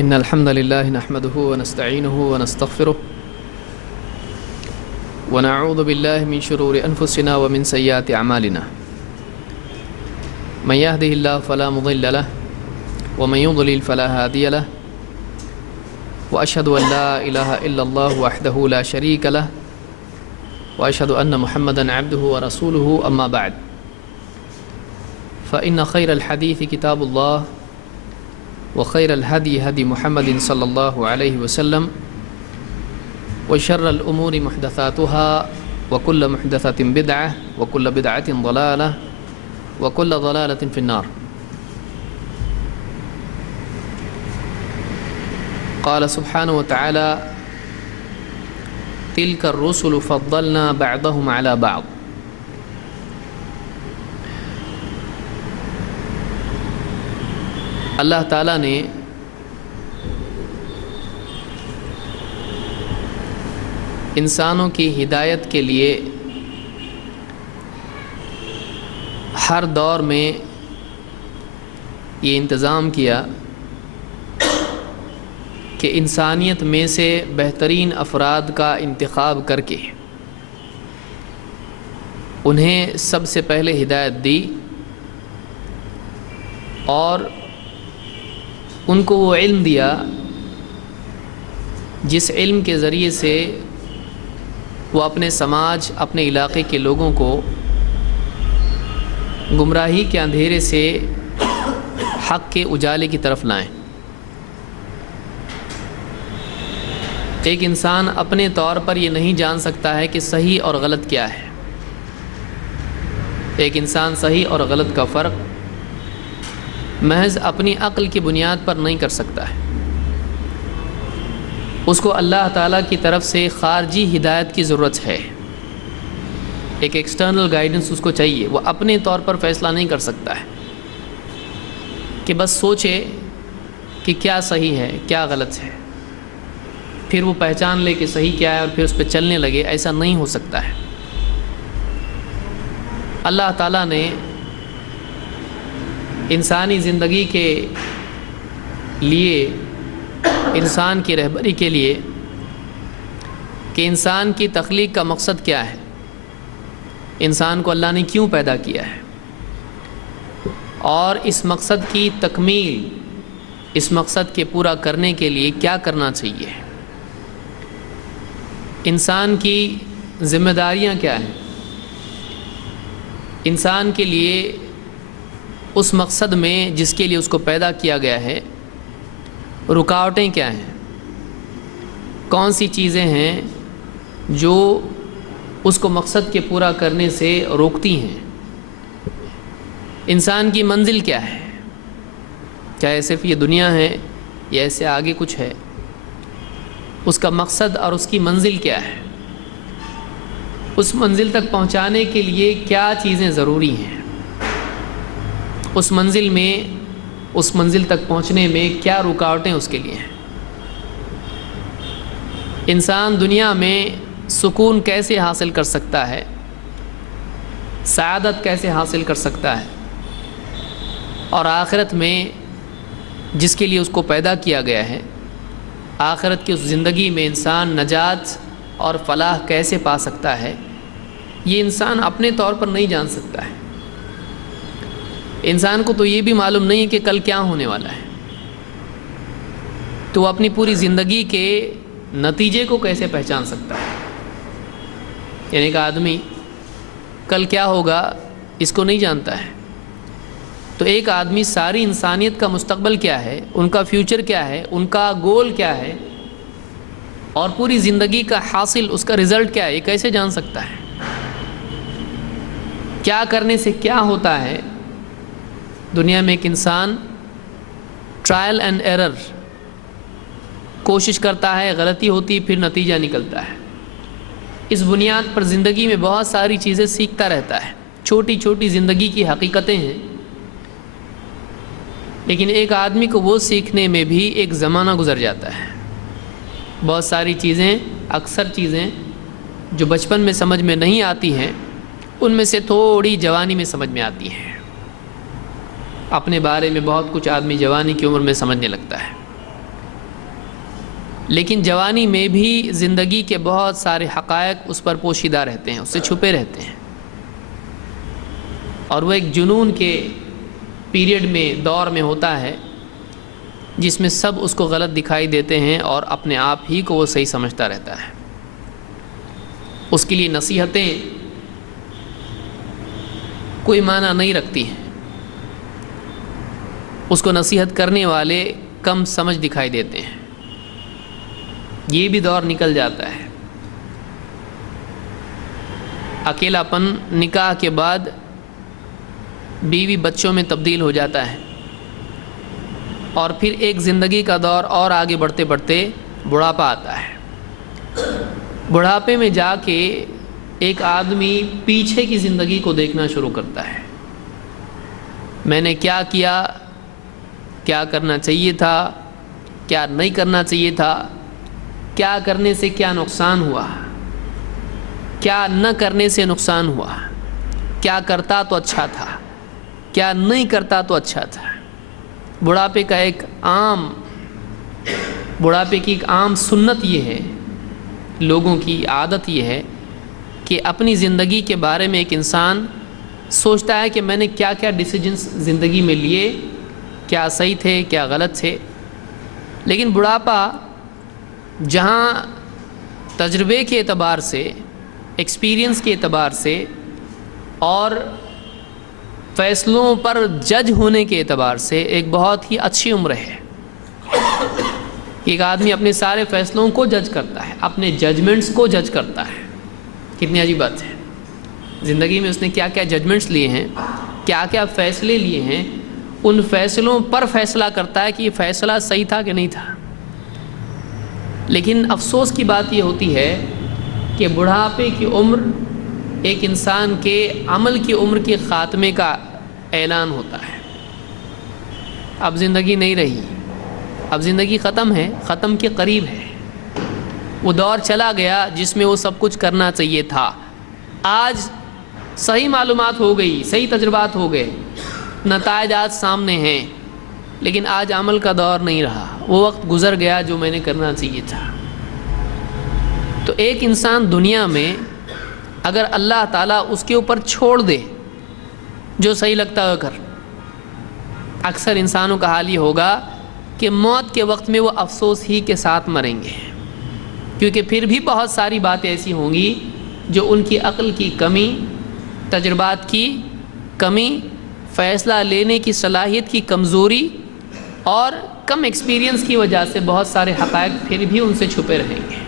إن الحمد لله نحمده ونستعينه ونستغفره ونعوذ بالله من شرور أنفسنا ومن سيئات أعمالنا من يهده الله فلا مضل له ومن يضلل فلا هادي له وأشهد أن لا إله إلا الله وحده لا شريك له وأشهد أن محمدا عبده ورسوله أما بعد فإن خير الحديث كتاب الله وخير الهدي هدي محمد صلى الله عليه وسلم وشر الأمور محدثاتها وكل محدثة بدعة وكل بدعة ضلالة وكل ضلالة في النار. قال سبحانه وتعالى تلك الرسل فضلنا بعضهم على بعض. اللہ تعالیٰ نے انسانوں کی ہدایت کے لیے ہر دور میں یہ انتظام کیا کہ انسانیت میں سے بہترین افراد کا انتخاب کر کے انہیں سب سے پہلے ہدایت دی اور ان کو وہ علم دیا جس علم کے ذریعے سے وہ اپنے سماج اپنے علاقے کے لوگوں کو گمراہی کے اندھیرے سے حق کے اجالے کی طرف لائیں۔ ایک انسان اپنے طور پر یہ نہیں جان سکتا ہے کہ صحیح اور غلط کیا ہے۔ ایک انسان صحیح اور غلط کا فرق محض اپنی عقل کی بنیاد پر نہیں کر سکتا ہے، اس کو اللہ تعالیٰ کی طرف سے خارجی ہدایت کی ضرورت ہے۔ ایک ایکسٹرنل گائیڈنس اس کو چاہیے، وہ اپنے طور پر فیصلہ نہیں کر سکتا ہے کہ بس سوچے کہ کیا صحیح ہے کیا غلط ہے، پھر وہ پہچان لے کہ صحیح کیا ہے اور پھر اس پہ چلنے لگے۔ ایسا نہیں ہو سکتا ہے۔ اللہ تعالیٰ نے انسانی زندگی کے لیے، انسان کی رہبری کے لیے کہ انسان کی تخلیق کا مقصد کیا ہے، انسان کو اللہ نے کیوں پیدا کیا ہے اور اس مقصد کی تکمیل، اس مقصد کے پورا کرنے کے لیے کیا کرنا چاہیے، انسان کی ذمہ داریاں کیا ہیں، انسان کے لیے اس مقصد میں جس کے لیے اس کو پیدا کیا گیا ہے رکاوٹیں کیا ہیں، کون سی چیزیں ہیں جو اس کو مقصد کے پورا کرنے سے روکتی ہیں، انسان کی منزل کیا ہے، چاہے صرف یہ دنیا ہے یا ایسے آگے کچھ ہے، اس کا مقصد اور اس کی منزل کیا ہے، اس منزل تک پہنچانے کے لیے کیا چیزیں ضروری ہیں، اس منزل تک پہنچنے میں کیا رکاوٹیں اس کے لیے ہیں، انسان دنیا میں سکون کیسے حاصل کر سکتا ہے، سعادت کیسے حاصل کر سکتا ہے، اور آخرت میں جس کے لیے اس کو پیدا کیا گیا ہے آخرت کی اس زندگی میں انسان نجات اور فلاح کیسے پا سکتا ہے، یہ انسان اپنے طور پر نہیں جان سکتا ہے۔ انسان کو تو یہ بھی معلوم نہیں ہے کہ کل کیا ہونے والا ہے، تو وہ اپنی پوری زندگی کے نتیجے کو کیسے پہچان سکتا ہے، یعنی کہ آدمی کل کیا ہوگا اس کو نہیں جانتا ہے، تو ایک آدمی ساری انسانیت کا مستقبل کیا ہے، ان کا فیوچر کیا ہے، ان کا گول کیا ہے اور پوری زندگی کا حاصل اس کا رزلٹ کیا ہے، یہ کیسے جان سکتا ہے، کیا کرنے سے کیا ہوتا ہے۔ دنیا میں ایک انسان ٹرائل اینڈ ایرر کوشش کرتا ہے، غلطی ہوتی پھر نتیجہ نکلتا ہے، اس بنیاد پر زندگی میں بہت ساری چیزیں سیکھتا رہتا ہے، چھوٹی چھوٹی زندگی کی حقیقتیں ہیں، لیکن ایک آدمی کو وہ سیکھنے میں بھی ایک زمانہ گزر جاتا ہے۔ بہت ساری چیزیں، اکثر چیزیں جو بچپن میں سمجھ میں نہیں آتی ہیں ان میں سے تھوڑی جوانی میں سمجھ میں آتی ہیں۔ اپنے بارے میں بہت کچھ آدمی جوانی کی عمر میں سمجھنے لگتا ہے، لیکن جوانی میں بھی زندگی کے بہت سارے حقائق اس پر پوشیدہ رہتے ہیں، اس سے چھپے رہتے ہیں، اور وہ ایک جنون کے پیریڈ میں، دور میں ہوتا ہے جس میں سب اس کو غلط دکھائی دیتے ہیں اور اپنے آپ ہی کو وہ صحیح سمجھتا رہتا ہے۔ اس کے لیے نصیحتیں کوئی معنی نہیں رکھتی ہیں، اس کو نصیحت کرنے والے کم سمجھ دکھائی دیتے ہیں۔ یہ بھی دور نکل جاتا ہے۔ اکیلاپن نکاح کے بعد بیوی بچوں میں تبدیل ہو جاتا ہے، اور پھر ایک زندگی کا دور اور آگے بڑھتے بڑھتے بڑھاپا آتا ہے۔ بڑھاپے میں جا کے ایک آدمی پیچھے کی زندگی کو دیکھنا شروع کرتا ہے، میں نے کیا کیا، کیا کرنا چاہیے تھا، کیا نہیں کرنا چاہیے تھا، کیا کرنے سے کیا نقصان ہوا، کیا نہ کرنے سے نقصان ہوا، کیا کرتا تو اچھا تھا، کیا نہیں کرتا تو اچھا تھا۔ بڑھاپے کا بڑھاپے کی ایک عام سنت یہ ہے، لوگوں کی عادت یہ ہے کہ اپنی زندگی کے بارے میں ایک انسان سوچتا ہے کہ میں نے کیا کیا ڈیسیجنز زندگی میں لیے، کیا صحیح تھے، کیا غلط تھے۔ لیکن بڑھاپا جہاں تجربے کے اعتبار سے، ایکسپیرینس کے اعتبار سے اور فیصلوں پر جج ہونے کے اعتبار سے ایک بہت ہی اچھی عمر ہے۔ ایک آدمی اپنے سارے فیصلوں کو جج کرتا ہے، اپنے ججمنٹس کو جج کرتا ہے۔ کتنی عجیب بات ہے، زندگی میں اس نے کیا کیا ججمنٹس لیے ہیں، کیا کیا فیصلے لیے ہیں، ان فیصلوں پر فیصلہ کرتا ہے کہ یہ فیصلہ صحیح تھا کہ نہیں تھا۔ لیکن افسوس کی بات یہ ہوتی ہے کہ بڑھاپے کی عمر ایک انسان کے عمل کی عمر کے خاتمے کا اعلان ہوتا ہے۔ اب زندگی نہیں رہی، اب زندگی ختم ہے، ختم کے قریب ہے۔ وہ دور چلا گیا جس میں وہ سب کچھ کرنا چاہیے تھا۔ آج صحیح معلومات ہو گئی، صحیح تجربات ہو گئے، نتائج آج سامنے ہیں، لیکن آج عمل کا دور نہیں رہا، وہ وقت گزر گیا جو میں نے کرنا چاہیے تھا۔ تو ایک انسان دنیا میں اگر اللہ تعالیٰ اس کے اوپر چھوڑ دے جو صحیح لگتا ہے کر، اکثر انسانوں کا حال یہ ہوگا کہ موت کے وقت میں وہ افسوس ہی کے ساتھ مریں گے، کیونکہ پھر بھی بہت ساری باتیں ایسی ہوں گی جو ان کی عقل کی کمی، تجربات کی کمی، فیصلہ لینے کی صلاحیت کی کمزوری اور کم ایکسپیرینس کی وجہ سے بہت سارے حقائق پھر بھی ان سے چھپے رہیں گے۔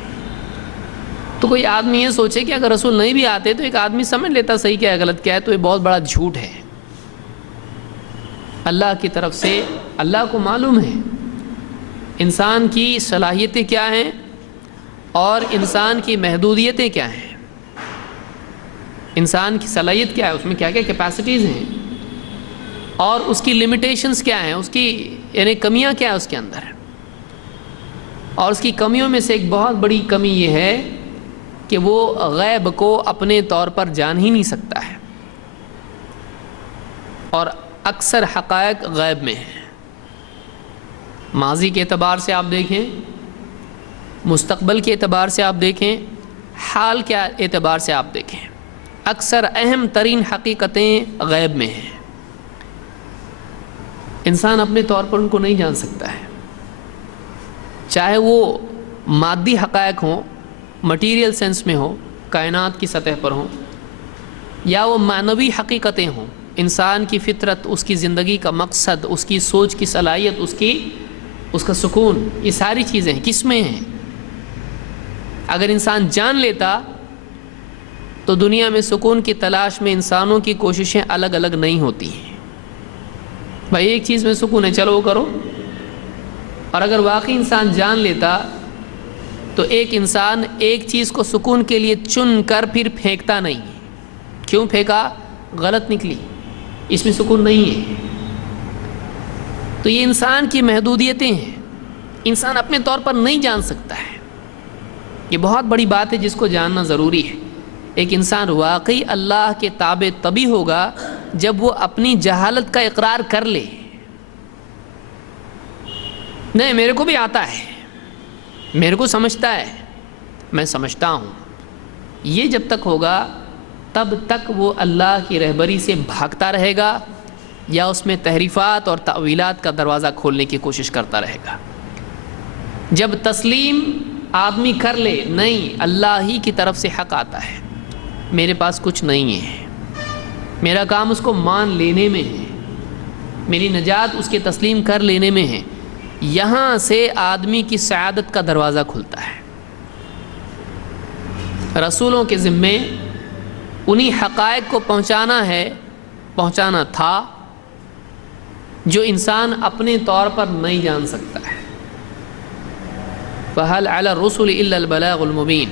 تو کوئی آدمی یہ سوچے کہ اگر رسول نہیں بھی آتے تو ایک آدمی سمجھ لیتا صحیح کیا ہے غلط کیا ہے، تو یہ بہت بڑا جھوٹ ہے۔ اللہ کی طرف سے اللہ کو معلوم ہے انسان کی صلاحیتیں کیا ہیں اور انسان کی محدودیتیں کیا ہیں۔ انسان کی صلاحیت کیا ہے، اس میں کیا کیا کیپیسٹیز ہیں، اور اس کی لمیٹیشنز کیا ہیں، اس کی یعنی کمیاں کیا ہیں اس کے اندر۔ اور اس کی کمیوں میں سے ایک بہت بڑی کمی یہ ہے کہ وہ غیب کو اپنے طور پر جان ہی نہیں سکتا ہے، اور اکثر حقائق غیب میں ہیں۔ ماضی کے اعتبار سے آپ دیکھیں، مستقبل کے اعتبار سے آپ دیکھیں، حال کے اعتبار سے آپ دیکھیں، اکثر اہم ترین حقیقتیں غیب میں ہیں۔ انسان اپنے طور پر ان کو نہیں جان سکتا ہے، چاہے وہ مادی حقائق ہوں، مٹیریل سینس میں ہوں، کائنات کی سطح پر ہوں، یا وہ معنوی حقیقتیں ہوں، انسان کی فطرت، اس کی زندگی کا مقصد، اس کی سوچ کی صلاحیت، اس کا سکون، یہ ساری چیزیں کس میں ہیں؟ اگر انسان جان لیتا تو دنیا میں سکون کی تلاش میں انسانوں کی کوششیں الگ الگ نہیں ہوتی ہیں۔ بھائی ایک چیز میں سکون ہے، چلو وہ کرو۔ اور اگر واقعی انسان جان لیتا تو ایک انسان ایک چیز کو سکون کے لیے چن کر پھر پھینکتا نہیں۔ کیوں پھینکا؟ غلط نکلی، اس میں سکون نہیں ہے۔ تو یہ انسان کی محدودیتیں ہیں، انسان اپنے طور پر نہیں جان سکتا ہے۔ یہ بہت بڑی بات ہے جس کو جاننا ضروری ہے۔ ایک انسان واقعی اللہ کے تابع تبھی ہوگا جب وہ اپنی جہالت کا اقرار کر لے۔ نہیں میرے کو بھی آتا ہے، میرے کو سمجھتا ہے، میں سمجھتا ہوں، یہ جب تک ہوگا تب تک وہ اللہ کی رہبری سے بھاگتا رہے گا یا اس میں تحریفات اور تأویلات کا دروازہ کھولنے کی کوشش کرتا رہے گا۔ جب تسلیم آدمی کر لے، نہیں اللہ ہی کی طرف سے حق آتا ہے، میرے پاس کچھ نہیں ہے، میرا کام اس کو مان لینے میں ہے، میری نجات اس کے تسلیم کر لینے میں ہے، یہاں سے آدمی کی سعادت کا دروازہ کھلتا ہے۔ رسولوں کے ذمے انہی حقائق کو پہنچانا ہے، پہنچانا تھا جو انسان اپنے طور پر نہیں جان سکتا ہے۔ فَهَلْ عَلَى الرُّسُلِ إِلَّا الْبَلَاغُ الْمُبِينُ،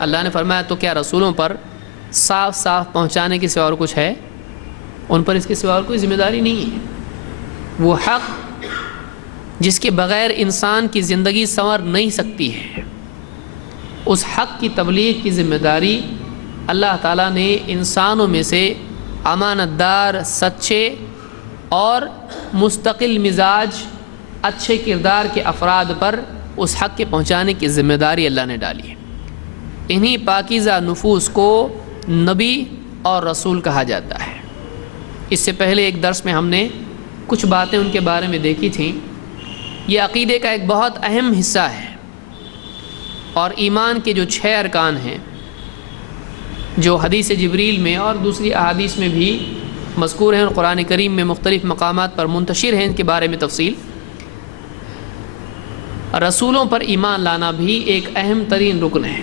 اللہ نے فرمایا تو کیا رسولوں پر صاف صاف پہنچانے کے سوا اور کچھ ہے؟ ان پر اس کے سوا اور کوئی ذمہ داری نہیں ہے۔ وہ حق جس کے بغیر انسان کی زندگی سنور نہیں سکتی ہے، اس حق کی تبلیغ کی ذمہ داری اللہ تعالیٰ نے انسانوں میں سے امانت دار، سچے اور مستقل مزاج، اچھے کردار کے افراد پر اس حق کے پہنچانے کی ذمہ داری اللہ نے ڈالی ہے۔ انہی پاکیزہ نفوس کو نبی اور رسول کہا جاتا ہے۔ اس سے پہلے ایک درس میں ہم نے کچھ باتیں ان کے بارے میں دیکھی تھیں۔ یہ عقیدے کا ایک بہت اہم حصہ ہے، اور ایمان کے جو 6 ارکان ہیں جو حدیث جبریل میں اور دوسری احادیث میں بھی مذکور ہیں اور قرآن کریم میں مختلف مقامات پر منتشر ہیں، ان کے بارے میں تفصیل۔ رسولوں پر ایمان لانا بھی ایک اہم ترین رکن ہے۔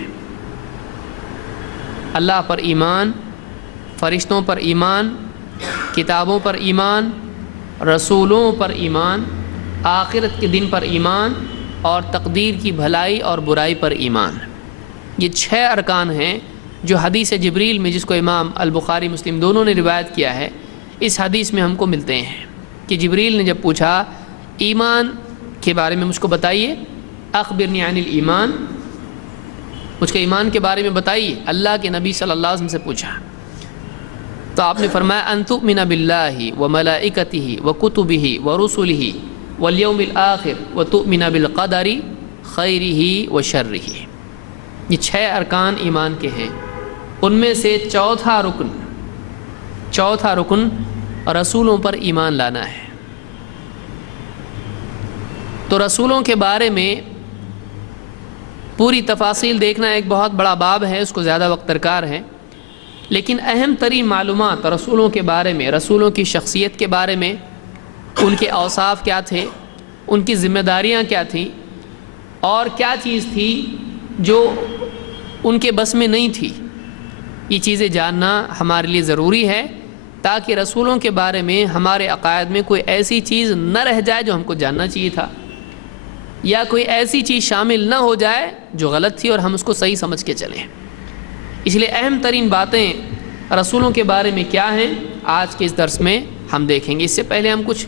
اللہ پر ایمان، فرشتوں پر ایمان، کتابوں پر ایمان، رسولوں پر ایمان، آخرت کے دن پر ایمان اور تقدیر کی بھلائی اور برائی پر ایمان، یہ 6 ارکان ہیں جو حدیث جبریل میں، جس کو امام البخاری مسلم دونوں نے روایت کیا ہے، اس حدیث میں ہم کو ملتے ہیں کہ جبریل نے جب پوچھا ایمان کے بارے میں مجھ کو بتائیے، اخبرنی عن الایمان، مجھ کو ایمان کے بارے میں بتائیے، اللہ کے نبی صلی اللہ علیہ وسلم سے پوچھا تو آپ نے فرمایا ان تؤمن باللہ وملائکتہ وکتبہ ورسلہ والیوم الآخر وتؤمن بالقدر خیرہ وشرہ، یہ 6 ارکان ایمان کے ہیں۔ ان میں سے چوتھا رکن رسولوں پر ایمان لانا ہے۔ تو رسولوں کے بارے میں پوری تفاصیل دیکھنا ایک بہت بڑا باب ہے، اس کو زیادہ وقت درکار ہے، لیکن اہم ترین معلومات رسولوں کے بارے میں، رسولوں کی شخصیت کے بارے میں، ان کے اوصاف کیا تھے، ان کی ذمہ داریاں کیا تھیں، اور کیا چیز تھی جو ان کے بس میں نہیں تھی، یہ چیزیں جاننا ہمارے لیے ضروری ہے تاکہ رسولوں کے بارے میں ہمارے عقائد میں کوئی ایسی چیز نہ رہ جائے جو ہم کو جاننا چاہیے تھا، یا کوئی ایسی چیز شامل نہ ہو جائے جو غلط تھی اور ہم اس کو صحیح سمجھ کے چلیں۔ اس لیے اہم ترین باتیں رسولوں کے بارے میں کیا ہیں، آج کے اس درس میں ہم دیکھیں گے۔ اس سے پہلے ہم کچھ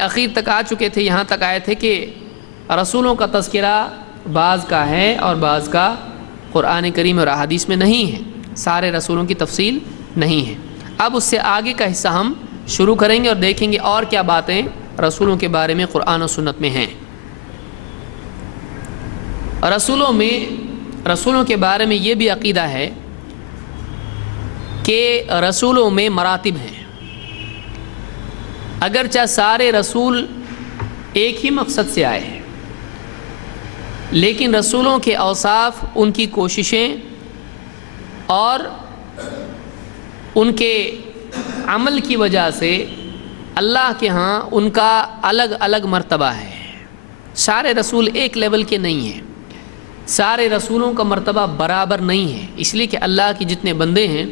اخیر تک آ چکے تھے، یہاں تک آئے تھے کہ رسولوں کا تذکرہ بعض کا ہے اور بعض کا قرآن کریم اور احادیث میں نہیں ہے، سارے رسولوں کی تفصیل نہیں ہے۔ اب اس سے آگے کا حصہ ہم شروع کریں گے اور دیکھیں گے اور کیا باتیں رسولوں کے بارے میں قرآن و سنت میں ہیں۔ رسولوں کے بارے میں یہ بھی عقیدہ ہے کہ رسولوں میں مراتب ہیں، اگرچہ سارے رسول ایک ہی مقصد سے آئے ہیں، لیکن رسولوں کے اوصاف، ان کی کوششیں اور ان کے عمل کی وجہ سے اللہ کے ہاں ان کا الگ الگ مرتبہ ہے۔ سارے رسول ایک لیول کے نہیں ہیں، سارے رسولوں کا مرتبہ برابر نہیں ہے، اس لیے کہ اللہ کے جتنے بندے ہیں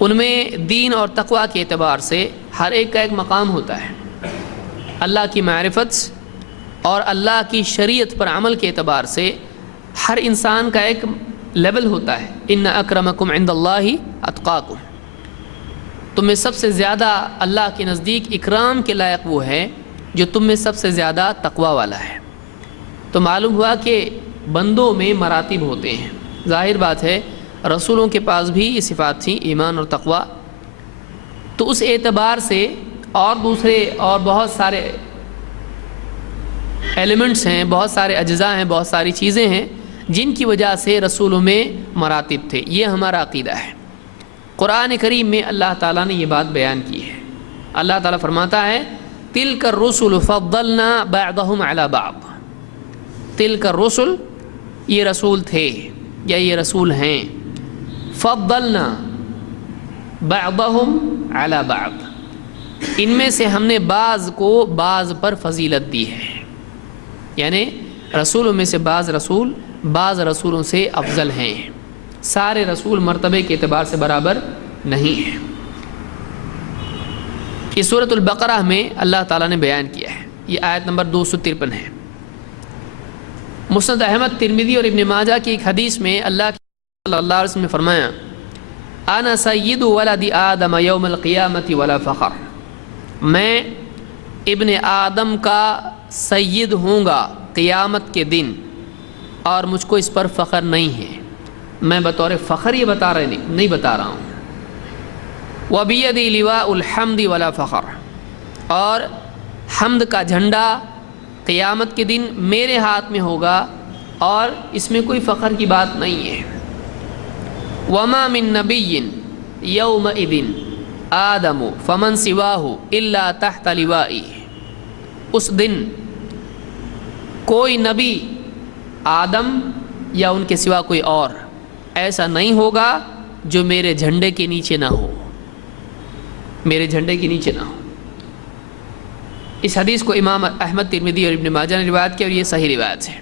ان میں دین اور تقوی کے اعتبار سے ہر ایک کا ایک مقام ہوتا ہے۔ اللہ کی معرفت اور اللہ کی شریعت پر عمل کے اعتبار سے ہر انسان کا ایک لیول ہوتا ہے۔ ان اکرمکم عند اللہ اتقاکم، تم میں سب سے زیادہ اللہ کے نزدیک اکرام کے لائق وہ ہے جو تم میں سب سے زیادہ تقوی والا ہے۔ تو معلوم ہوا کہ بندوں میں مراتب ہوتے ہیں، ظاہر بات ہے رسولوں کے پاس بھی یہ صفات تھیں، ایمان اور تقوی، تو اس اعتبار سے اور دوسرے اور بہت سارے ایلیمنٹس ہیں، بہت سارے اجزاء ہیں، بہت ساری چیزیں ہیں جن کی وجہ سے رسولوں میں مراتب تھے. یہ ہمارا عقیدہ ہے. قرآن کریم میں اللہ تعالیٰ نے یہ بات بیان کی ہے. اللہ تعالیٰ فرماتا ہے تِلْكَ الرُّسُلُ فَضَّلْنَا بَعْضَهُمْ عَلَى بَعْضٍ. تِلْكَ الرُّسُلُ، یہ رسول تھے یا یہ رسول ہیں. فَضَّلْنَا بَعْضَهُمْ عَلَى بَعْضٍ، ان میں سے ہم نے بعض کو بعض پر فضیلت دی ہے. یعنی رسولوں میں سے بعض رسول بعض رسولوں سے افضل ہیں. سارے رسول مرتبے کے اعتبار سے برابر نہیں ہیں. یہ سورۃ البقرہ میں اللہ تعالیٰ نے بیان کیا ہے. یہ آیت نمبر 253 ہے. مسند احمد، ترمذی اور ابن ماجہ کی ایک حدیث میں اللہ صلی اللہ علیہ وسلم نے فرمایا انا سید ولد آدم یوم القیامت ولا فخر. میں ابن آدم کا سید ہوں گا قیامت کے دن اور مجھ کو اس پر فخر نہیں ہے. میں بطور فخر یہ نہیں بتا رہا ہوں. وَبِيَدِي لِوَاءُ الْحَمْدِ وَلَا فَخَرْ، اور حمد کا جھنڈا قیامت کے دن میرے ہاتھ میں ہوگا اور اس میں کوئی فخر کی بات نہیں ہے. وَمَا مِن نَبِيٍّ يَوْمَئِذٍ آدَمُ فَمَنْ سِوَاهُ إِلَّا تَحْتَ لِوَائِهِ. اس دن کوئی نبی آدم یا ان کے سوا کوئی اور ایسا نہیں ہوگا جو میرے جھنڈے کے نیچے نہ ہو، میرے جھنڈے کے نیچے نہ ہو. اس حدیث کو امام احمد، ترمذی اور ابن ماجہ نے روایت کیا اور یہ صحیح روایت ہے.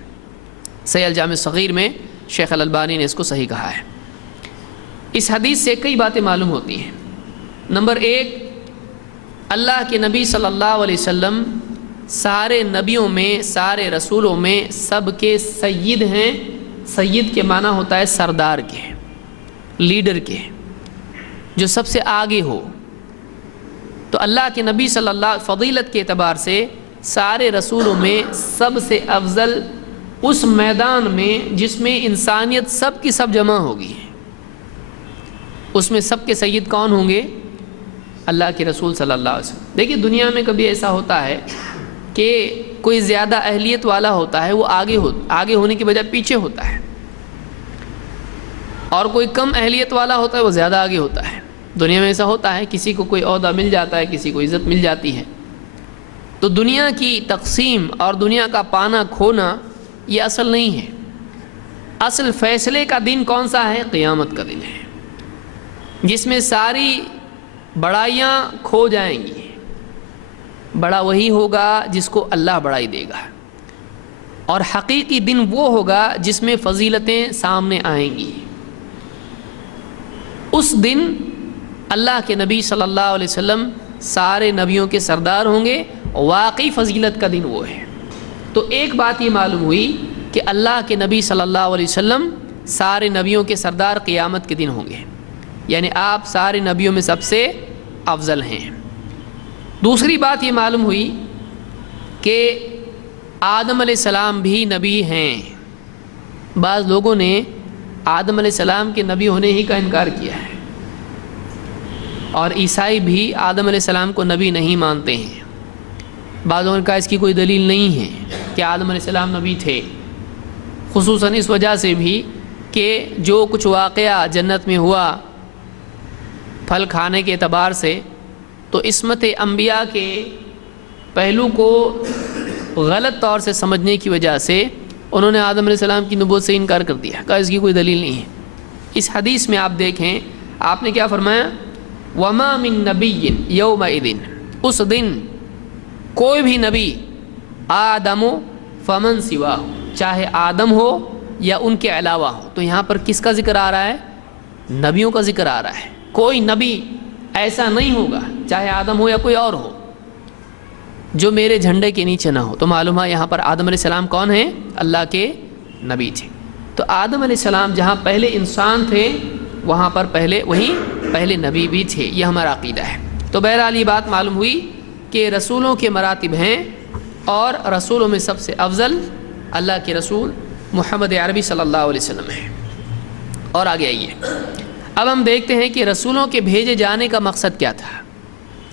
صحیح الجامع الصغیر میں شیخ الالبانی نے اس کو صحیح کہا ہے. اس حدیث سے کئی باتیں معلوم ہوتی ہیں. نمبر 1، اللہ کے نبی صلی اللہ علیہ وسلم سارے نبیوں میں، سارے رسولوں میں سب کے سید ہیں. سید کے معنی ہوتا ہے سردار کے، لیڈر کے، جو سب سے آگے ہو. تو اللہ کے نبی صلی اللہ فضیلت کے اعتبار سے سارے رسولوں میں سب سے افضل اس میدان میں جس میں انسانیت سب کی سب جمع ہوگی، اس میں سب کے سید کون ہوں گے؟ اللہ کے رسول صلی اللہ علیہ وسلم. دیکھیے دنیا میں کبھی ایسا ہوتا ہے کہ کوئی زیادہ اہلیت والا ہوتا ہے وہ آگے ہونے کی بجائے پیچھے ہوتا ہے، اور کوئی کم اہلیت والا ہوتا ہے وہ زیادہ آگے ہوتا ہے. دنیا میں ایسا ہوتا ہے، کسی کو کوئی عہدہ مل جاتا ہے، کسی کو عزت مل جاتی ہے. تو دنیا کی تقسیم اور دنیا کا پانا کھونا یہ اصل نہیں ہے. اصل فیصلے کا دن کون سا ہے؟ قیامت کا دن ہے، جس میں ساری بڑائیاں کھو جائیں گی. بڑا وہی ہوگا جس کو اللہ بڑائی دے گا، اور حقیقی دن وہ ہوگا جس میں فضیلتیں سامنے آئیں گی. اس دن اللہ کے نبی صلی اللہ علیہ وسلم سارے نبیوں کے سردار ہوں گے. واقعی فضیلت کا دن وہ ہے. تو ایک بات یہ معلوم ہوئی کہ اللہ کے نبی صلی اللہ علیہ وسلم سارے نبیوں کے سردار قیامت کے دن ہوں گے، یعنی آپ سارے نبیوں میں سب سے افضل ہیں. دوسری بات یہ معلوم ہوئی کہ آدم علیہ السلام بھی نبی ہیں. بعض لوگوں نے آدم علیہ السلام کے نبی ہونے ہی کا انکار کیا ہے، اور عیسائی بھی آدم علیہ السلام کو نبی نہیں مانتے ہیں. بعضوں نے کہا اس کی کوئی دلیل نہیں ہے کہ آدم علیہ السلام نبی تھے، خصوصاً اس وجہ سے بھی کہ جو کچھ واقعہ جنت میں ہوا پھل کھانے کے اعتبار سے، تو عصمت انبیاء کے پہلو کو غلط طور سے سمجھنے کی وجہ سے انہوں نے آدم علیہ السلام کی نبوت سے انکار کر دیا، کہا اس کی کوئی دلیل نہیں ہے. اس حدیث میں آپ دیکھیں آپ نے کیا فرمایا؟ وَمَا مِن نَبِيٍّ يَوْمَئِذٍ، اس دن کوئی بھی نبی آدم فمن سِوَاهُ، چاہے آدم ہو یا ان کے علاوہ ہو. تو یہاں پر کس کا ذکر آ رہا ہے؟ نبیوں کا ذکر آ رہا ہے. کوئی نبی ایسا نہیں ہوگا چاہے آدم ہو یا کوئی اور ہو جو میرے جھنڈے کے نیچے نہ ہو. تو معلوم ہے یہاں پر آدم علیہ السلام کون ہیں؟ اللہ کے نبی تھے. تو آدم علیہ السلام جہاں پہلے انسان تھے وہاں پر پہلے نبی بھی تھے. یہ ہمارا عقیدہ ہے. تو بہرحال یہ بات معلوم ہوئی کہ رسولوں کے مراتب ہیں، اور رسولوں میں سب سے افضل اللہ کے رسول محمد عربی صلی اللہ علیہ وسلم ہیں. اور آگے آئیے، اب ہم دیکھتے ہیں کہ رسولوں کے بھیجے جانے کا مقصد کیا تھا.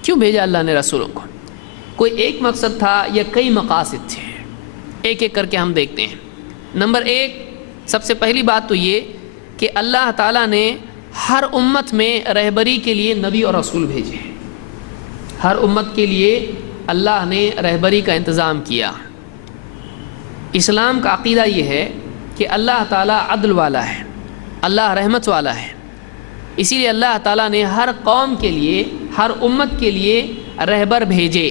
کیوں بھیجا اللہ نے رسولوں کو؟ کوئی ایک مقصد تھا یا کئی مقاصد تھے؟ ایک ایک کر کے ہم دیکھتے ہیں۔ نمبر ایک، سب سے پہلی بات تو یہ کہ اللہ تعالیٰ نے ہر امت میں رہبری کے لیے نبی اور رسول بھیجے۔ ہر امت کے لیے اللہ نے رہبری کا انتظام کیا۔ اسلام کا عقیدہ یہ ہے کہ اللہ تعالیٰ عدل والا ہے، اللہ رحمت والا ہے، اسی لیے اللہ تعالیٰ نے ہر قوم کے لیے، ہر امت کے لیے رہبر بھیجے۔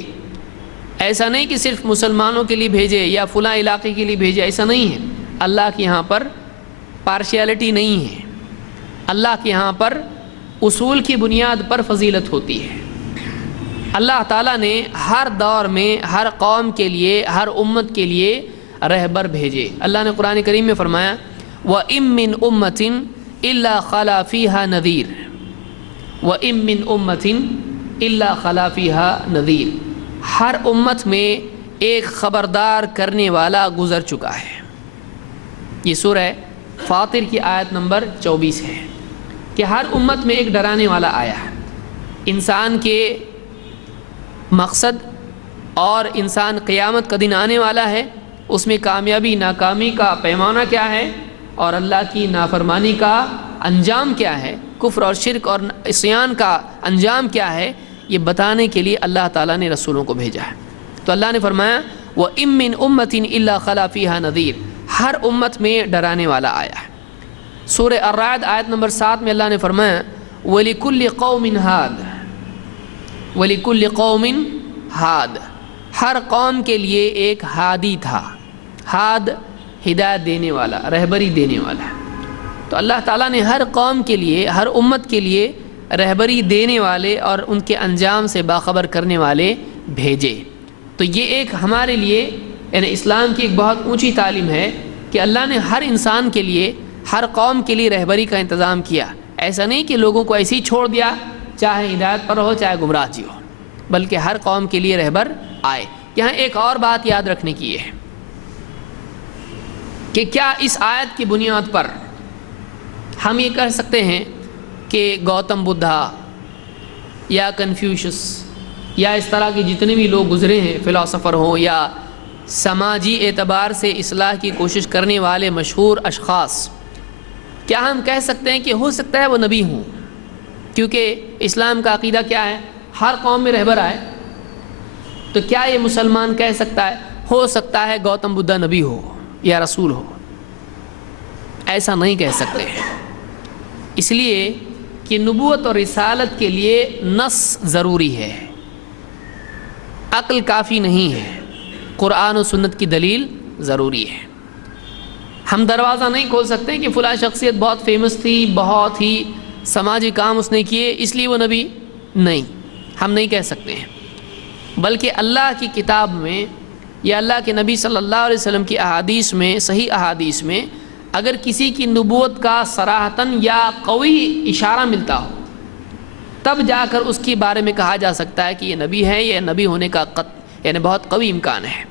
ایسا نہیں کہ صرف مسلمانوں کے لیے بھیجے یا فلاں علاقے کے لیے بھیجے، ایسا نہیں ہے۔ اللہ کے یہاں پر پارشیلٹی نہیں ہے، اللہ کے یہاں پر اصول کی بنیاد پر فضیلت ہوتی ہے۔ اللہ تعالیٰ نے ہر دور میں ہر قوم کے لیے، ہر امت کے لیے رہبر بھیجے۔ اللہ نے قرآن کریم میں فرمایا وَإِن مِّنْ أُمَّةٍ إِلَّا خَلَا فِيهَا نَذِيرٌ وَإِن مِّنْ أُمَّةٍ إِلَّا خَلَا فِيهَا نَذِيرٌ، ہر امت میں ایک خبردار کرنے والا گزر چکا ہے۔ یہ سورہ فاطر کی آیت نمبر 24 ہے کہ ہر امت میں ایک ڈرانے والا آیا ہے۔ انسان کے مقصد اور انسان قیامت کا دن آنے والا ہے، اس میں کامیابی ناکامی کا پیمانہ کیا ہے اور اللہ کی نافرمانی کا انجام کیا ہے، کفر اور شرک اور عصیان کا انجام کیا ہے، یہ بتانے کے لیے اللہ تعالیٰ نے رسولوں کو بھیجا ہے۔ تو اللہ نے فرمایا وَإِن مِّنْ أُمَّةٍ إِلَّا خَلَا فِيهَا نَذِيرٌ، ہر امت میں ڈرانے والا آیا ہے۔ سورہ الرعد آیت نمبر 7 میں اللہ نے فرمایا وَلِكُلِّ قَوْمٍ هَادٍ وَلِكُلِّ قَوْمٍ ہاد، ہر قوم کے لیے ایک ہادی تھا۔ ہاد ہدایت دینے والا، رہبری دینے والا۔ تو اللہ تعالیٰ نے ہر قوم کے لیے، ہر امت کے لیے رہبری دینے والے اور ان کے انجام سے باخبر کرنے والے بھیجے۔ تو یہ ایک ہمارے لیے یعنی اسلام کی ایک بہت اونچی تعلیم ہے کہ اللہ نے ہر انسان کے لیے، ہر قوم کے لیے رہبری کا انتظام کیا۔ ایسا نہیں کہ لوگوں کو ایسے ہی چھوڑ دیا، چاہے ہدایت پر ہو چاہے گمراہ جی ہو، بلکہ ہر قوم کے لیے رہبر آئے۔ یہاں ایک اور بات یاد رکھنے کی ہے کہ کیا اس آیت کی بنیاد پر ہم یہ کہہ سکتے ہیں کہ گوتم بدھا یا کنفیوشس یا اس طرح کے جتنے بھی لوگ گزرے ہیں، فلاسفر ہوں یا سماجی اعتبار سے اصلاح کی کوشش کرنے والے مشہور اشخاص، کیا ہم کہہ سکتے ہیں کہ ہو سکتا ہے وہ نبی ہوں؟ کیونکہ اسلام کا عقیدہ کیا ہے؟ ہر قوم میں رہبر آئے۔ تو کیا یہ مسلمان کہہ سکتا ہے ہو سکتا ہے گوتم بدھا نبی ہو یا رسول ہو؟ ایسا نہیں کہہ سکتے، اس لیے کہ نبوت اور رسالت کے لیے نص ضروری ہے، عقل کافی نہیں ہے، قرآن و سنت کی دلیل ضروری ہے۔ ہم دروازہ نہیں کھول سکتے کہ فلاں شخصیت بہت فیمس تھی، بہت ہی سماجی کام اس نے کیے اس لیے وہ نبی نہیں، ہم نہیں کہہ سکتے ہیں۔ بلکہ اللہ کی کتاب میں یا اللہ کے نبی صلی اللہ علیہ وسلم کی احادیث میں، صحیح احادیث میں اگر کسی کی نبوت کا صراحتاً یا قوی اشارہ ملتا ہو، تب جا کر اس کے بارے میں کہا جا سکتا ہے کہ یہ نبی ہے، یہ نبی ہونے کا یعنی بہت قوی امکان ہے۔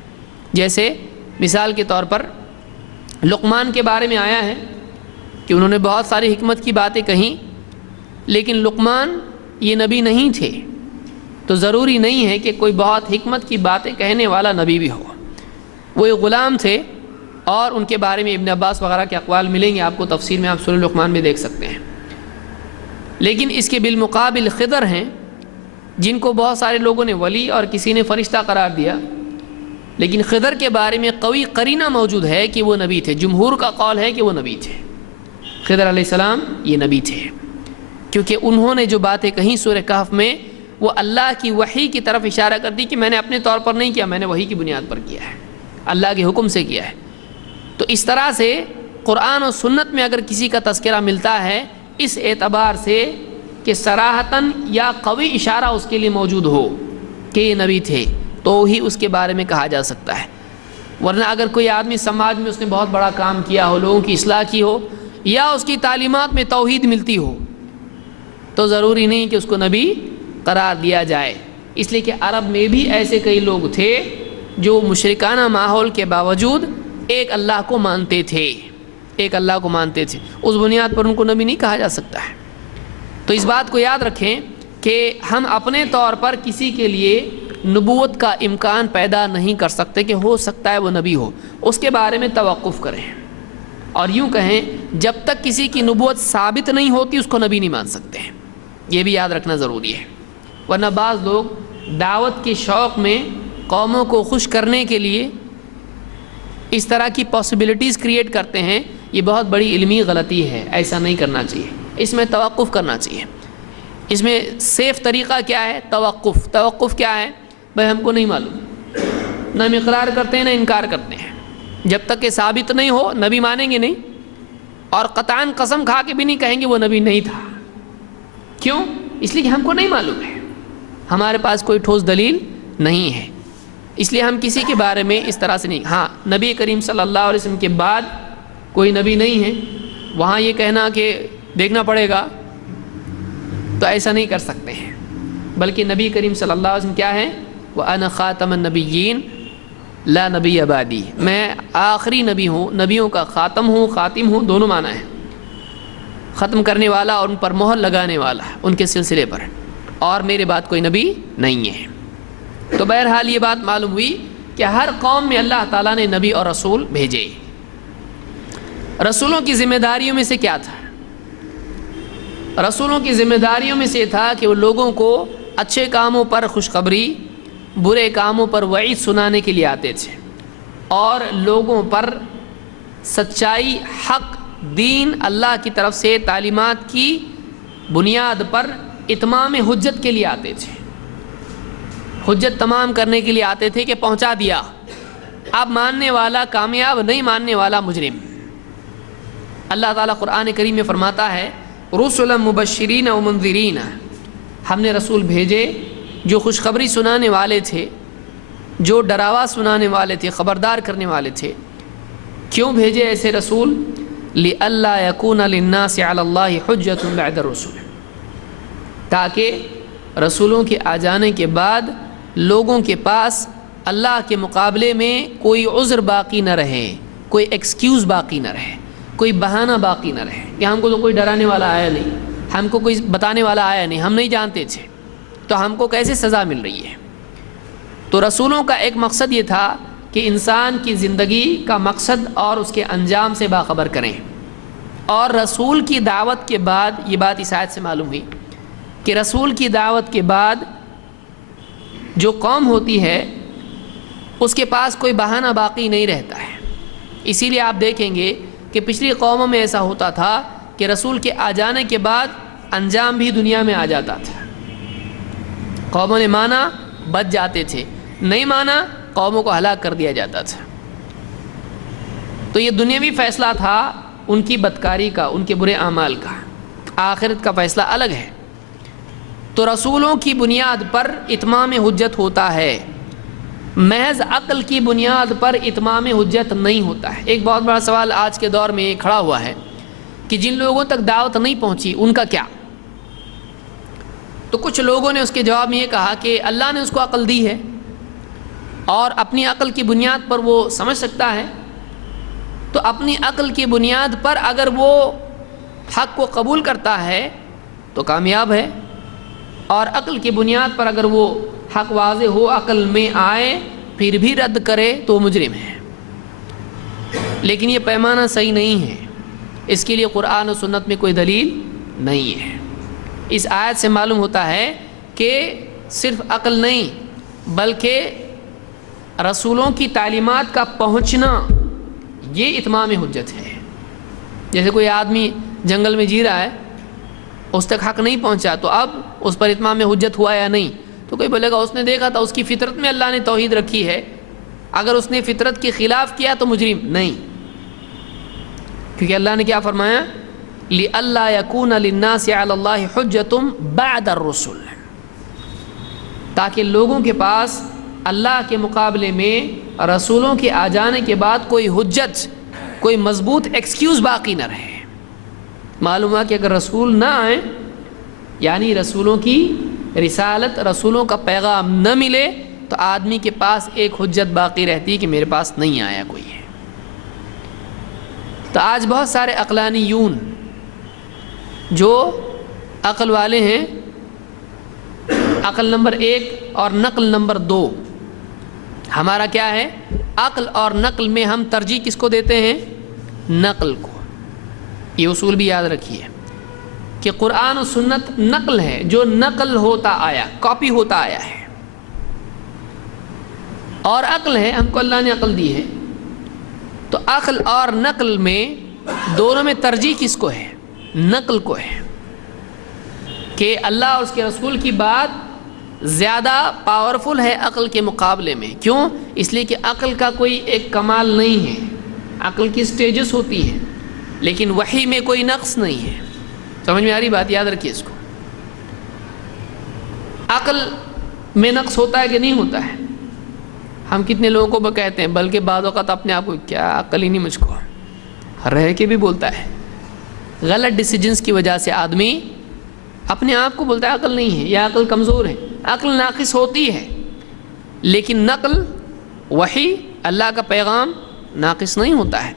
جیسے مثال کے طور پر لقمان کے بارے میں آیا ہے کہ انہوں نے بہت ساری حکمت کی باتیں کہیں، لیکن لقمان یہ نبی نہیں تھے۔ تو ضروری نہیں ہے کہ کوئی بہت حکمت کی باتیں کہنے والا نبی بھی ہو، وہ ایک غلام تھے، اور ان کے بارے میں ابن عباس وغیرہ کے اقوال ملیں گے آپ کو تفسیر میں، آپ سورہ لقمان میں دیکھ سکتے ہیں۔ لیکن اس کے بالمقابل خضر ہیں جن کو بہت سارے لوگوں نے ولی اور کسی نے فرشتہ قرار دیا، لیکن خضر کے بارے میں قوی قرینہ موجود ہے کہ وہ نبی تھے۔ جمہور کا قول ہے کہ وہ نبی تھے، خضر علیہ السلام یہ نبی تھے، کیونکہ انہوں نے جو باتیں کہیں سورہ کہف میں وہ اللہ کی وحی کی طرف اشارہ کر دی کہ میں نے اپنے طور پر نہیں کیا، میں نے وحی کی بنیاد پر کیا ہے، اللہ کے حکم سے کیا ہے۔ تو اس طرح سے قرآن و سنت میں اگر کسی کا تذکرہ ملتا ہے اس اعتبار سے کہ صراحتاً یا قوی اشارہ اس کے لیے موجود ہو کہ یہ نبی تھے، تو ہی اس کے بارے میں کہا جا سکتا ہے۔ ورنہ اگر کوئی آدمی سماج میں اس نے بہت بڑا کام کیا ہو، لوگوں کی اصلاح کی ہو، یا اس کی تعلیمات میں توحید ملتی ہو، تو ضروری نہیں کہ اس کو نبی قرار دیا جائے۔ اس لیے کہ عرب میں بھی ایسے کئی لوگ تھے جو مشرکانہ ماحول کے باوجود ایک اللہ کو مانتے تھے، ایک اللہ کو مانتے تھے، اس بنیاد پر ان کو نبی نہیں کہا جا سکتا ہے۔ تو اس بات کو یاد رکھیں کہ ہم اپنے طور پر کسی کے لیے نبوت کا امکان پیدا نہیں کر سکتے کہ ہو سکتا ہے وہ نبی ہو، اس کے بارے میں توقف کریں، اور یوں کہیں جب تک کسی کی نبوت ثابت نہیں ہوتی اس کو نبی نہیں مان سکتے ہیں۔ یہ بھی یاد رکھنا ضروری ہے، ورنہ بعض لوگ دعوت کے شوق میں قوموں کو خوش کرنے کے لیے اس طرح کی پاسبلٹیز کریٹ کرتے ہیں۔ یہ بہت بڑی علمی غلطی ہے، ایسا نہیں کرنا چاہیے، اس میں توقف کرنا چاہیے۔ اس میں سیف طریقہ کیا ہے؟ توقف کیا ہے؟ بھائی ہم کو نہیں معلوم، نہ ہم اقرار کرتے ہیں نہ انکار کرتے ہیں، جب تک کہ ثابت نہیں ہو نبی مانیں گے نہیں، اور قطعاً قسم کھا کے بھی نہیں کہیں گے وہ نبی نہیں تھا۔ کیوں؟ اس لیے کہ ہم کو نہیں معلوم ہے، ہمارے پاس کوئی ٹھوس دلیل نہیں ہے، اس لیے ہم کسی کے بارے میں اس طرح سے نہیں۔ ہاں، نبی کریم صلی اللہ علیہ وسلم کے بعد کوئی نبی نہیں ہے، وہاں یہ کہنا کہ دیکھنا پڑے گا، تو ایسا نہیں کر سکتے ہیں، بلکہ نبی کریم صلی اللہ علیہ وسلم کیا ہے؟ وَأَنَا خَاتَمَ النَّبِيِّينَ لَا نَبِيَّ بَعْدِي، میں آخری نبی ہوں، نبیوں کا خاتم ہوں، خاتم ہوں، دونوں معنی ہیں، ختم کرنے والا اور ان پر مہر لگانے والا ان کے سلسلے پر، اور میرے بعد کوئی نبی نہیں ہے۔ تو بہرحال یہ بات معلوم ہوئی کہ ہر قوم میں اللہ تعالیٰ نے نبی اور رسول بھیجے۔ رسولوں کی ذمہ داریوں میں سے کیا تھا؟ رسولوں کی ذمہ داریوں میں سے تھا کہ وہ لوگوں کو اچھے کاموں پر خوشخبری، برے کاموں پر وعید سنانے کے لیے آتے تھے، اور لوگوں پر سچائی، حق، دین، اللہ کی طرف سے تعلیمات کی بنیاد پر اتمام حجت کے لیے آتے تھے، حجت تمام کرنے کے لیے آتے تھے کہ پہنچا دیا، اب ماننے والا کامیاب، نہیں ماننے والا مجرم۔ اللہ تعالیٰ قرآن کریم میں فرماتا ہے رسلا مبشرین و منذرین، ہم نے رسول بھیجے جو خوشخبری سنانے والے تھے، جو ڈراوا سنانے والے تھے، خبردار کرنے والے تھے۔ کیوں بھیجے ایسے رسول؟ لِأَلَّا يَكُونَ لِلنَّاسِ عَلَى اللَّهِ حُجَّةٌ بَعْدَ الرُّسُلِ، تاکہ رسولوں کے آ جانے کے بعد لوگوں کے پاس اللہ کے مقابلے میں کوئی عذر باقی نہ رہے، کوئی ایکسکیوز باقی نہ رہے، کوئی بہانہ باقی نہ رہے کہ ہم کو تو کوئی ڈرانے والا آیا نہیں، ہم کو کوئی بتانے والا آیا نہیں، ہم نہیں جانتے تھے، تو ہم کو کیسے سزا مل رہی ہے؟ تو رسولوں کا ایک مقصد یہ تھا کہ انسان کی زندگی کا مقصد اور اس کے انجام سے باخبر کریں، اور رسول کی دعوت کے بعد یہ بات اس آیت سے معلوم ہوئی کہ رسول کی دعوت کے بعد جو قوم ہوتی ہے اس کے پاس کوئی بہانہ باقی نہیں رہتا ہے۔ اسی لیے آپ دیکھیں گے کہ پچھلی قوموں میں ایسا ہوتا تھا کہ رسول کے آ جانے کے بعد انجام بھی دنیا میں آ جاتا تھا، قوموں نے مانا بچ جاتے تھے، نہیں مانا قوموں کو ہلاک کر دیا جاتا تھا۔ تو یہ دنیاوی فیصلہ تھا ان کی بدکاری کا، ان کے برے اعمال کا، آخرت کا فیصلہ الگ ہے۔ تو رسولوں کی بنیاد پر اتمام حجت ہوتا ہے، محض عقل کی بنیاد پر اتمام حجت نہیں ہوتا ہے۔ ایک بہت بڑا سوال آج کے دور میں کھڑا ہوا ہے کہ جن لوگوں تک دعوت نہیں پہنچی ان کا کیا؟ تو کچھ لوگوں نے اس کے جواب میں یہ کہا کہ اللہ نے اس کو عقل دی ہے اور اپنی عقل کی بنیاد پر وہ سمجھ سکتا ہے، تو اپنی عقل کی بنیاد پر اگر وہ حق کو قبول کرتا ہے تو کامیاب ہے، اور عقل کی بنیاد پر اگر وہ حق واضح ہو، عقل میں آئے، پھر بھی رد کرے تو وہ مجرم ہے۔ لیکن یہ پیمانہ صحیح نہیں ہے، اس کے لیے قرآن و سنت میں کوئی دلیل نہیں ہے۔ اس آیت سے معلوم ہوتا ہے کہ صرف عقل نہیں بلکہ رسولوں کی تعلیمات کا پہنچنا یہ اتمام حجت ہے۔ جیسے کوئی آدمی جنگل میں جی رہا ہے، اس تک حق نہیں پہنچا، تو اب اس پر اتمام حجت ہوا یا نہیں؟ تو کوئی بولے گا اس نے دیکھا تھا، اس کی فطرت میں اللہ نے توحید رکھی ہے، اگر اس نے فطرت کے خلاف کیا تو مجرم نہیں، کیونکہ اللہ نے کیا فرمایا؟ لِأَلَّا يَكُونَ لِلنَّاسِ عَلَى اللَّهِ حُجَّةٌ بَعْدَ الرُّسُلِ، تاکہ لوگوں کے پاس اللہ کے مقابلے میں رسولوں کے آ جانے کے بعد کوئی حجت، کوئی مضبوط ایکسکیوز باقی نہ رہے۔ معلوم ہے کہ اگر رسول نہ آئیں، یعنی رسولوں کی رسالت، رسولوں کا پیغام نہ ملے، تو آدمی کے پاس ایک حجت باقی رہتی کہ میرے پاس نہیں آیا کوئی ہے۔ تو آج بہت سارے عقلانیون جو عقل والے ہیں عقل نمبر 1 اور نقل نمبر 2. ہمارا کیا ہے؟ عقل اور نقل میں ہم ترجیح کس کو دیتے ہیں؟ نقل کو. یہ اصول بھی یاد رکھیے کہ قرآن و سنت نقل ہے، جو نقل ہوتا آیا، کاپی ہوتا آیا ہے، اور عقل ہے، ہم کو اللہ نے عقل دی ہے. تو عقل اور نقل میں دونوں میں ترجیح کس کو ہے؟ نقل کو ہے، کہ اللہ اور اس کے رسول کی بات زیادہ پاورفل ہے عقل کے مقابلے میں. کیوں؟ اس لیے کہ عقل کا کوئی ایک کمال نہیں ہے، عقل کی سٹیجز ہوتی ہیں، لیکن وحی میں کوئی نقص نہیں ہے. سمجھ میں آ رہی بات؟ یاد رکھیے اس کو. عقل میں نقص ہوتا ہے کہ نہیں ہوتا ہے؟ ہم کتنے لوگوں کو کہتے ہیں، بلکہ بعض اوقات اپنے آپ کو کیا عقل ہی نہیں مجھ کو، رہ کے بھی بولتا ہے. غلط ڈیسیجنز کی وجہ سے آدمی اپنے آپ کو بولتا ہے عقل نہیں ہے یا عقل کمزور ہے. عقل ناقص ہوتی ہے، لیکن نقل، وحی، اللہ کا پیغام ناقص نہیں ہوتا ہے.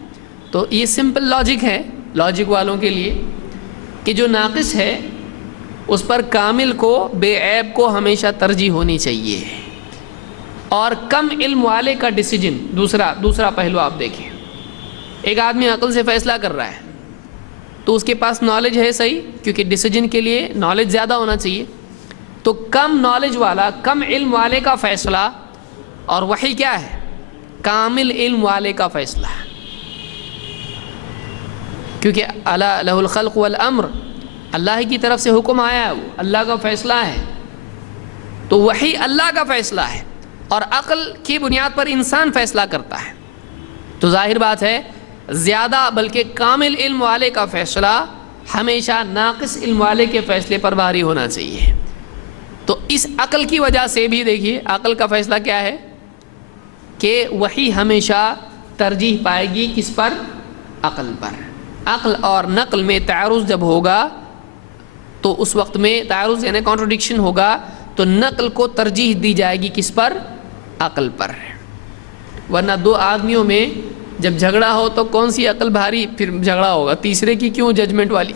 تو یہ سمپل لاجک ہے لاجک والوں کے لیے کہ جو ناقص ہے اس پر کامل کو، بے عیب کو ہمیشہ ترجیح ہونی چاہیے. اور کم علم والے کا ڈیسیجن، دوسرا پہلو آپ دیکھیں. ایک آدمی عقل سے فیصلہ کر رہا ہے تو اس کے پاس نالج ہے، صحیح، کیونکہ ڈیسیجن کے لیے نالج زیادہ ہونا چاہیے. تو کم نالج والا، کم علم والے کا فیصلہ، اور وحی کیا ہے؟ کامل علم والے کا فیصلہ. کیونکہ الا لہ الخلق والامر، اللہ کی طرف سے حکم آیا ہے، وہ اللہ کا فیصلہ ہے. تو وحی اللہ کا فیصلہ ہے، اور عقل کی بنیاد پر انسان فیصلہ کرتا ہے. تو ظاہر بات ہے زیادہ بلکہ کامل علم والے کا فیصلہ ہمیشہ ناقص علم والے کے فیصلے پر بھاری ہونا چاہیے. تو اس عقل کی وجہ سے بھی دیکھیے، عقل کا فیصلہ کیا ہے کہ وحی ہمیشہ ترجیح پائے گی کس پر؟ عقل پر. عقل اور نقل میں تعارض جب ہوگا تو اس وقت میں تعارض یعنی کانٹرڈکشن ہوگا تو نقل کو ترجیح دی جائے گی کس پر؟ عقل پر. ورنہ دو آدمیوں میں جب جھگڑا ہو تو کون سی عقل بھاری پھر جھگڑا ہوگا، تیسرے کی کیوں ججمنٹ والی،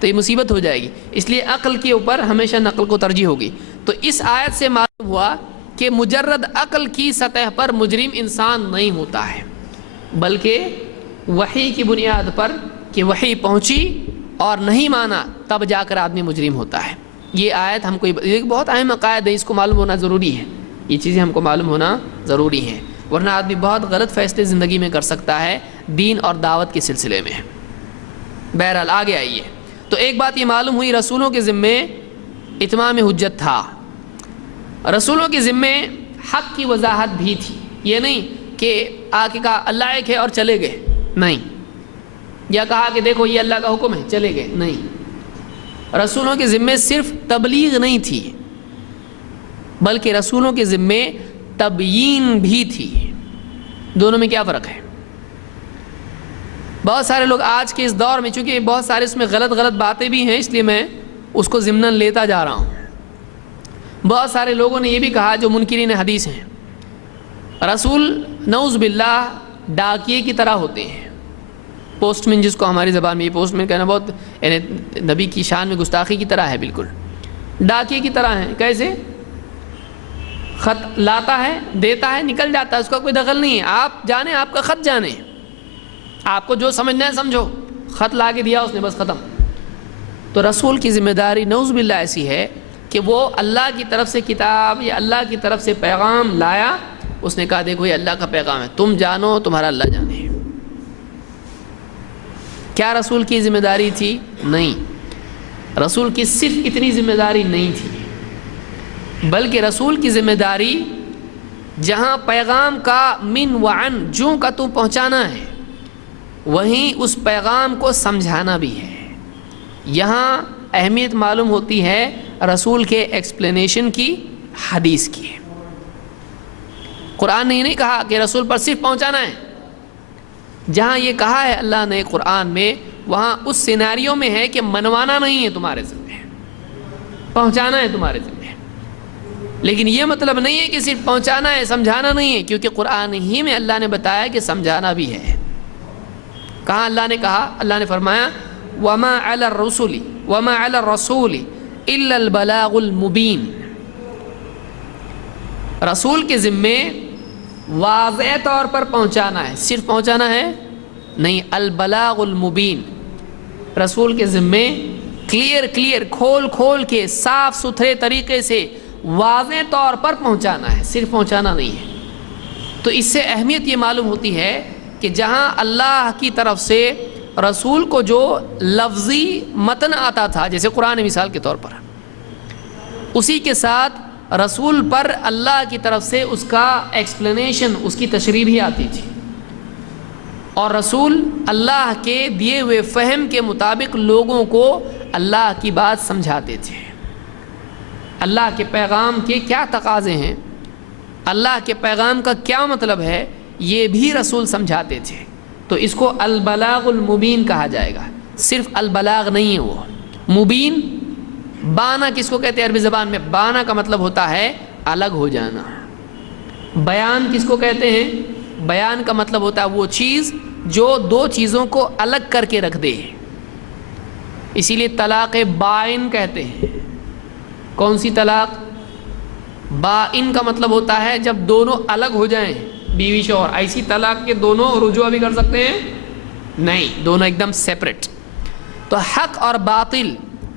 تو یہ مصیبت ہو جائے گی. اس لیے عقل کے اوپر ہمیشہ نقل کو ترجیح ہوگی. تو اس آیت سے معلوم ہوا کہ مجرد عقل کی سطح پر مجرم انسان نہیں ہوتا ہے، بلکہ وحی کی بنیاد پر کہ وحی پہنچی اور نہیں مانا تب جا کر آدمی مجرم ہوتا ہے. یہ آیت ہم کو ایک بہت اہم عقائد ہے، اس کو معلوم ہونا ضروری ہے. یہ چیزیں ہم کو معلوم ہونا ضروری ہے، ورنہ آدمی بہت غلط فیصلے زندگی میں کر سکتا ہے دین اور دعوت کے سلسلے میں. بہرحال آگے آئیے. تو ایک بات یہ معلوم ہوئی، رسولوں کے ذمے اتمام حجت تھا، رسولوں کے ذمے حق کی وضاحت بھی تھی. یہ نہیں کہ آ کے کہا اللہ ایک ہے اور چلے گئے، نہیں، یا کہا کہ دیکھو یہ اللہ کا حکم ہے چلے گئے، نہیں. رسولوں کے ذمے صرف تبلیغ نہیں تھی، بلکہ رسولوں کے ذمے تبیین بھی تھی. دونوں میں کیا فرق ہے؟ بہت سارے لوگ آج کے اس دور میں، چونکہ بہت سارے اس میں غلط باتیں بھی ہیں اس لیے میں اس کو ضمناً لیتا جا رہا ہوں. بہت سارے لوگوں نے یہ بھی کہا جو منکرین حدیث ہیں، رسول نعوذ باللہ ڈاکیے کی طرح ہوتے ہیں. پوسٹ مین، جس کو ہماری زبان میں یہ پوسٹ مین کہنا بہت یعنی نبی کی شان میں گستاخی کی طرح ہے. بالکل ڈاکیے کی طرح ہیں. کیسے؟ خط لاتا ہے، دیتا ہے، نکل جاتا ہے، اس کا کوئی دخل نہیں ہے. آپ جانیں، آپ کا خط جانیں، آپ کو جو سمجھنا ہے سمجھو. خط لا کے دیا اس نے، بس ختم. تو رسول کی ذمہ داری نعوذ باللہ ایسی ہے کہ وہ اللہ کی طرف سے کتاب یا اللہ کی طرف سے پیغام لایا، اس نے کہا دیکھو یہ اللہ کا پیغام ہے، تم جانو، تمہارا اللہ جانے. کیا رسول کی ذمہ داری تھی؟ نہیں، رسول کی صرف اتنی ذمہ داری نہیں تھی، بلکہ رسول کی ذمہ داری جہاں پیغام کا من وعن جوں کا تو پہنچانا ہے، وہیں اس پیغام کو سمجھانا بھی ہے. یہاں اہمیت معلوم ہوتی ہے رسول کے ایکسپلینیشن کی، حدیث کی. قرآن نے یہ نہیں کہا کہ رسول پر صرف پہنچانا ہے. جہاں یہ کہا ہے اللہ نے قرآن میں، وہاں اس سیناریو میں ہے کہ منوانا نہیں ہے تمہارے ذمہ، پہنچانا ہے تمہارے ذمہ. لیکن یہ مطلب نہیں ہے کہ صرف پہنچانا ہے، سمجھانا نہیں ہے، کیونکہ قرآن ہی میں اللہ نے بتایا کہ سمجھانا بھی ہے. کہاں اللہ نے کہا؟ اللہ نے فرمایا وَمَا عَلَى الرَّسُولِ الا البلاغ المبین، رسول کے ذمے واضح طور پر پہنچانا ہے، صرف پہنچانا ہے نہیں، البلاغ المبین، رسول کے ذمے کلیئر کھول کے صاف ستھرے طریقے سے واضح طور پر پہنچانا ہے، صرف پہنچانا نہیں ہے۔ تو اس سے اہمیت یہ معلوم ہوتی ہے کہ جہاں اللہ کی طرف سے رسول کو جو لفظی متن آتا تھا، جیسے قرآن مثال کے طور پر، اسی کے ساتھ رسول پر اللہ کی طرف سے اس کا ایکسپلینیشن، اس کی تشریح بھی آتی تھی، اور رسول اللہ کے دیے ہوئے فہم کے مطابق لوگوں کو اللہ کی بات سمجھاتے تھے، اللہ کے پیغام کے کیا تقاضے ہیں، اللہ کے پیغام کا کیا مطلب ہے، یہ بھی رسول سمجھاتے تھے۔ تو اس کو البلاغ المبین کہا جائے گا، صرف البلاغ نہیں ہے وہ مبین۔ بانا کس کو کہتے ہیں عربی زبان میں؟ بانا کا مطلب ہوتا ہے الگ ہو جانا۔ بیان کس کو کہتے ہیں؟ بیان کا مطلب ہوتا ہے وہ چیز جو دو چیزوں کو الگ کر کے رکھ دے، اسی لیے طلاق بائن کہتے ہیں۔ کون سی طلاق؟ بائن کا مطلب ہوتا ہے جب دونوں الگ ہو جائیں، بیوی شوہر۔ ایسی طلاق کے دونوں رجوع بھی کر سکتے ہیں؟ نہیں، دونوں ایک دم سیپریٹ۔ تو حق اور باطل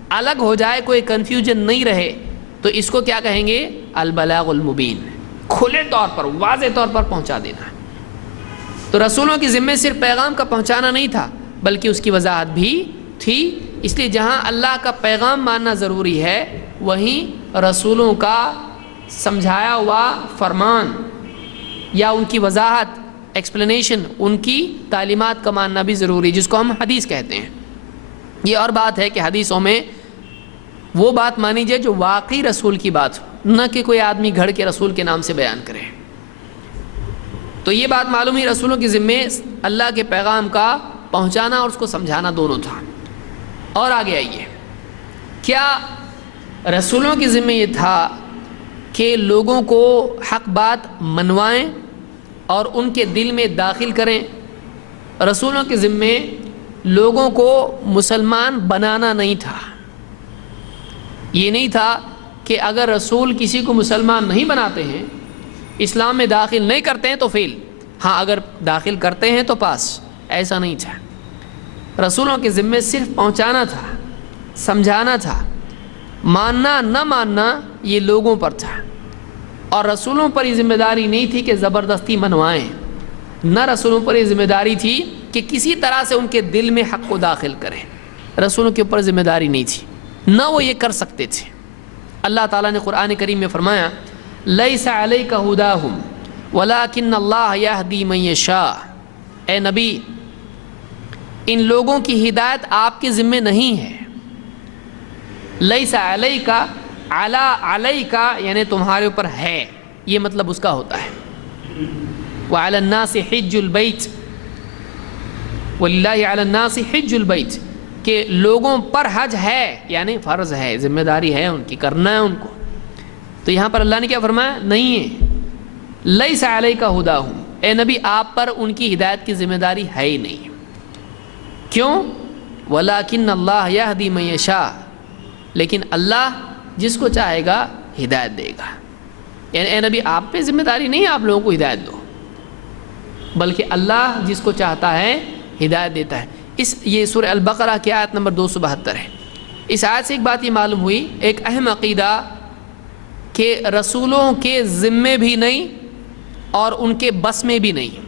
الگ ہو جائے، کوئی کنفیوژن نہیں رہے، تو اس کو کیا کہیں گے؟ البلاغ المبین، کھلے طور پر واضح طور پر پہنچا دینا۔ تو رسولوں کی ذمہ صرف پیغام کا پہنچانا نہیں تھا، بلکہ اس کی وضاحت بھی تھی۔ اس لیے جہاں اللہ کا پیغام ماننا ضروری ہے، وہیں رسولوں کا سمجھایا ہوا فرمان یا ان کی وضاحت، ایکسپلینیشن، ان کی تعلیمات کا ماننا بھی ضروری، جس کو ہم حدیث کہتے ہیں۔ یہ اور بات ہے کہ حدیثوں میں وہ بات مانی جائے جو واقعی رسول کی بات ہو، نہ کہ کوئی آدمی گھڑ کے رسول کے نام سے بیان کرے۔ تو یہ بات معلوم ہی رسولوں کی ذمہ اللہ کے پیغام کا پہنچانا اور اس کو سمجھانا دونوں تھا۔ اور آگے آئیے، کیا رسولوں کی ذمہ یہ تھا کہ لوگوں کو حق بات منوائیں اور ان کے دل میں داخل کریں؟ رسولوں کے ذمہ لوگوں کو مسلمان بنانا نہیں تھا۔ یہ نہیں تھا کہ اگر رسول کسی کو مسلمان نہیں بناتے ہیں، اسلام میں داخل نہیں کرتے ہیں تو فیل، ہاں اگر داخل کرتے ہیں تو پاس، ایسا نہیں تھا۔ رسولوں کے ذمہ صرف پہنچانا تھا، سمجھانا تھا، ماننا نہ ماننا یہ لوگوں پر تھا، اور رسولوں پر یہ ذمہ داری نہیں تھی کہ زبردستی منوائیں، نہ رسولوں پر یہ ذمہ داری تھی کہ کسی طرح سے ان کے دل میں حق کو داخل کریں۔ رسولوں کے اوپر ذمہ داری نہیں تھی، نہ وہ یہ کر سکتے تھے۔ اللہ تعالیٰ نے قرآن کریم میں فرمایا لیس علیک ھداھم ولکن اللہ یہدی من یشاء، اے نبی ان لوگوں کی ہدایت آپ کے ذمہ نہیں ہے۔ لیس علیک، علی علیک یعنی تمہارے اوپر ہے، یہ مطلب اس کا ہوتا ہے۔ وعلی الناس حج البیت، وللہ علی الناس حج البیت، کہ لوگوں پر حج ہے، یعنی فرض ہے، ذمہ داری ہے ان کی، کرنا ہے ان کو۔ تو یہاں پر اللہ نے کیا فرمایا؟ نہیں ہے، لیس علیک ھداھم، اے نبی آپ پر ان کی ہدایت کی ذمہ داری ہے ہی نہیں۔ کیوں؟ ولکن اللہ یہدی من یشاء، لیکن اللہ جس کو چاہے گا ہدایت دے گا۔ یعنی اے نبی آپ پہ ذمہ داری نہیں ہے آپ لوگوں کو ہدایت دو، بلکہ اللہ جس کو چاہتا ہے ہدایت دیتا ہے۔ یہ سورہ البقرہ کی آیت نمبر 272 ہے۔ اس آیت سے ایک بات یہ معلوم ہوئی، ایک اہم عقیدہ، کہ رسولوں کے ذمے بھی نہیں اور ان کے بس میں بھی نہیں۔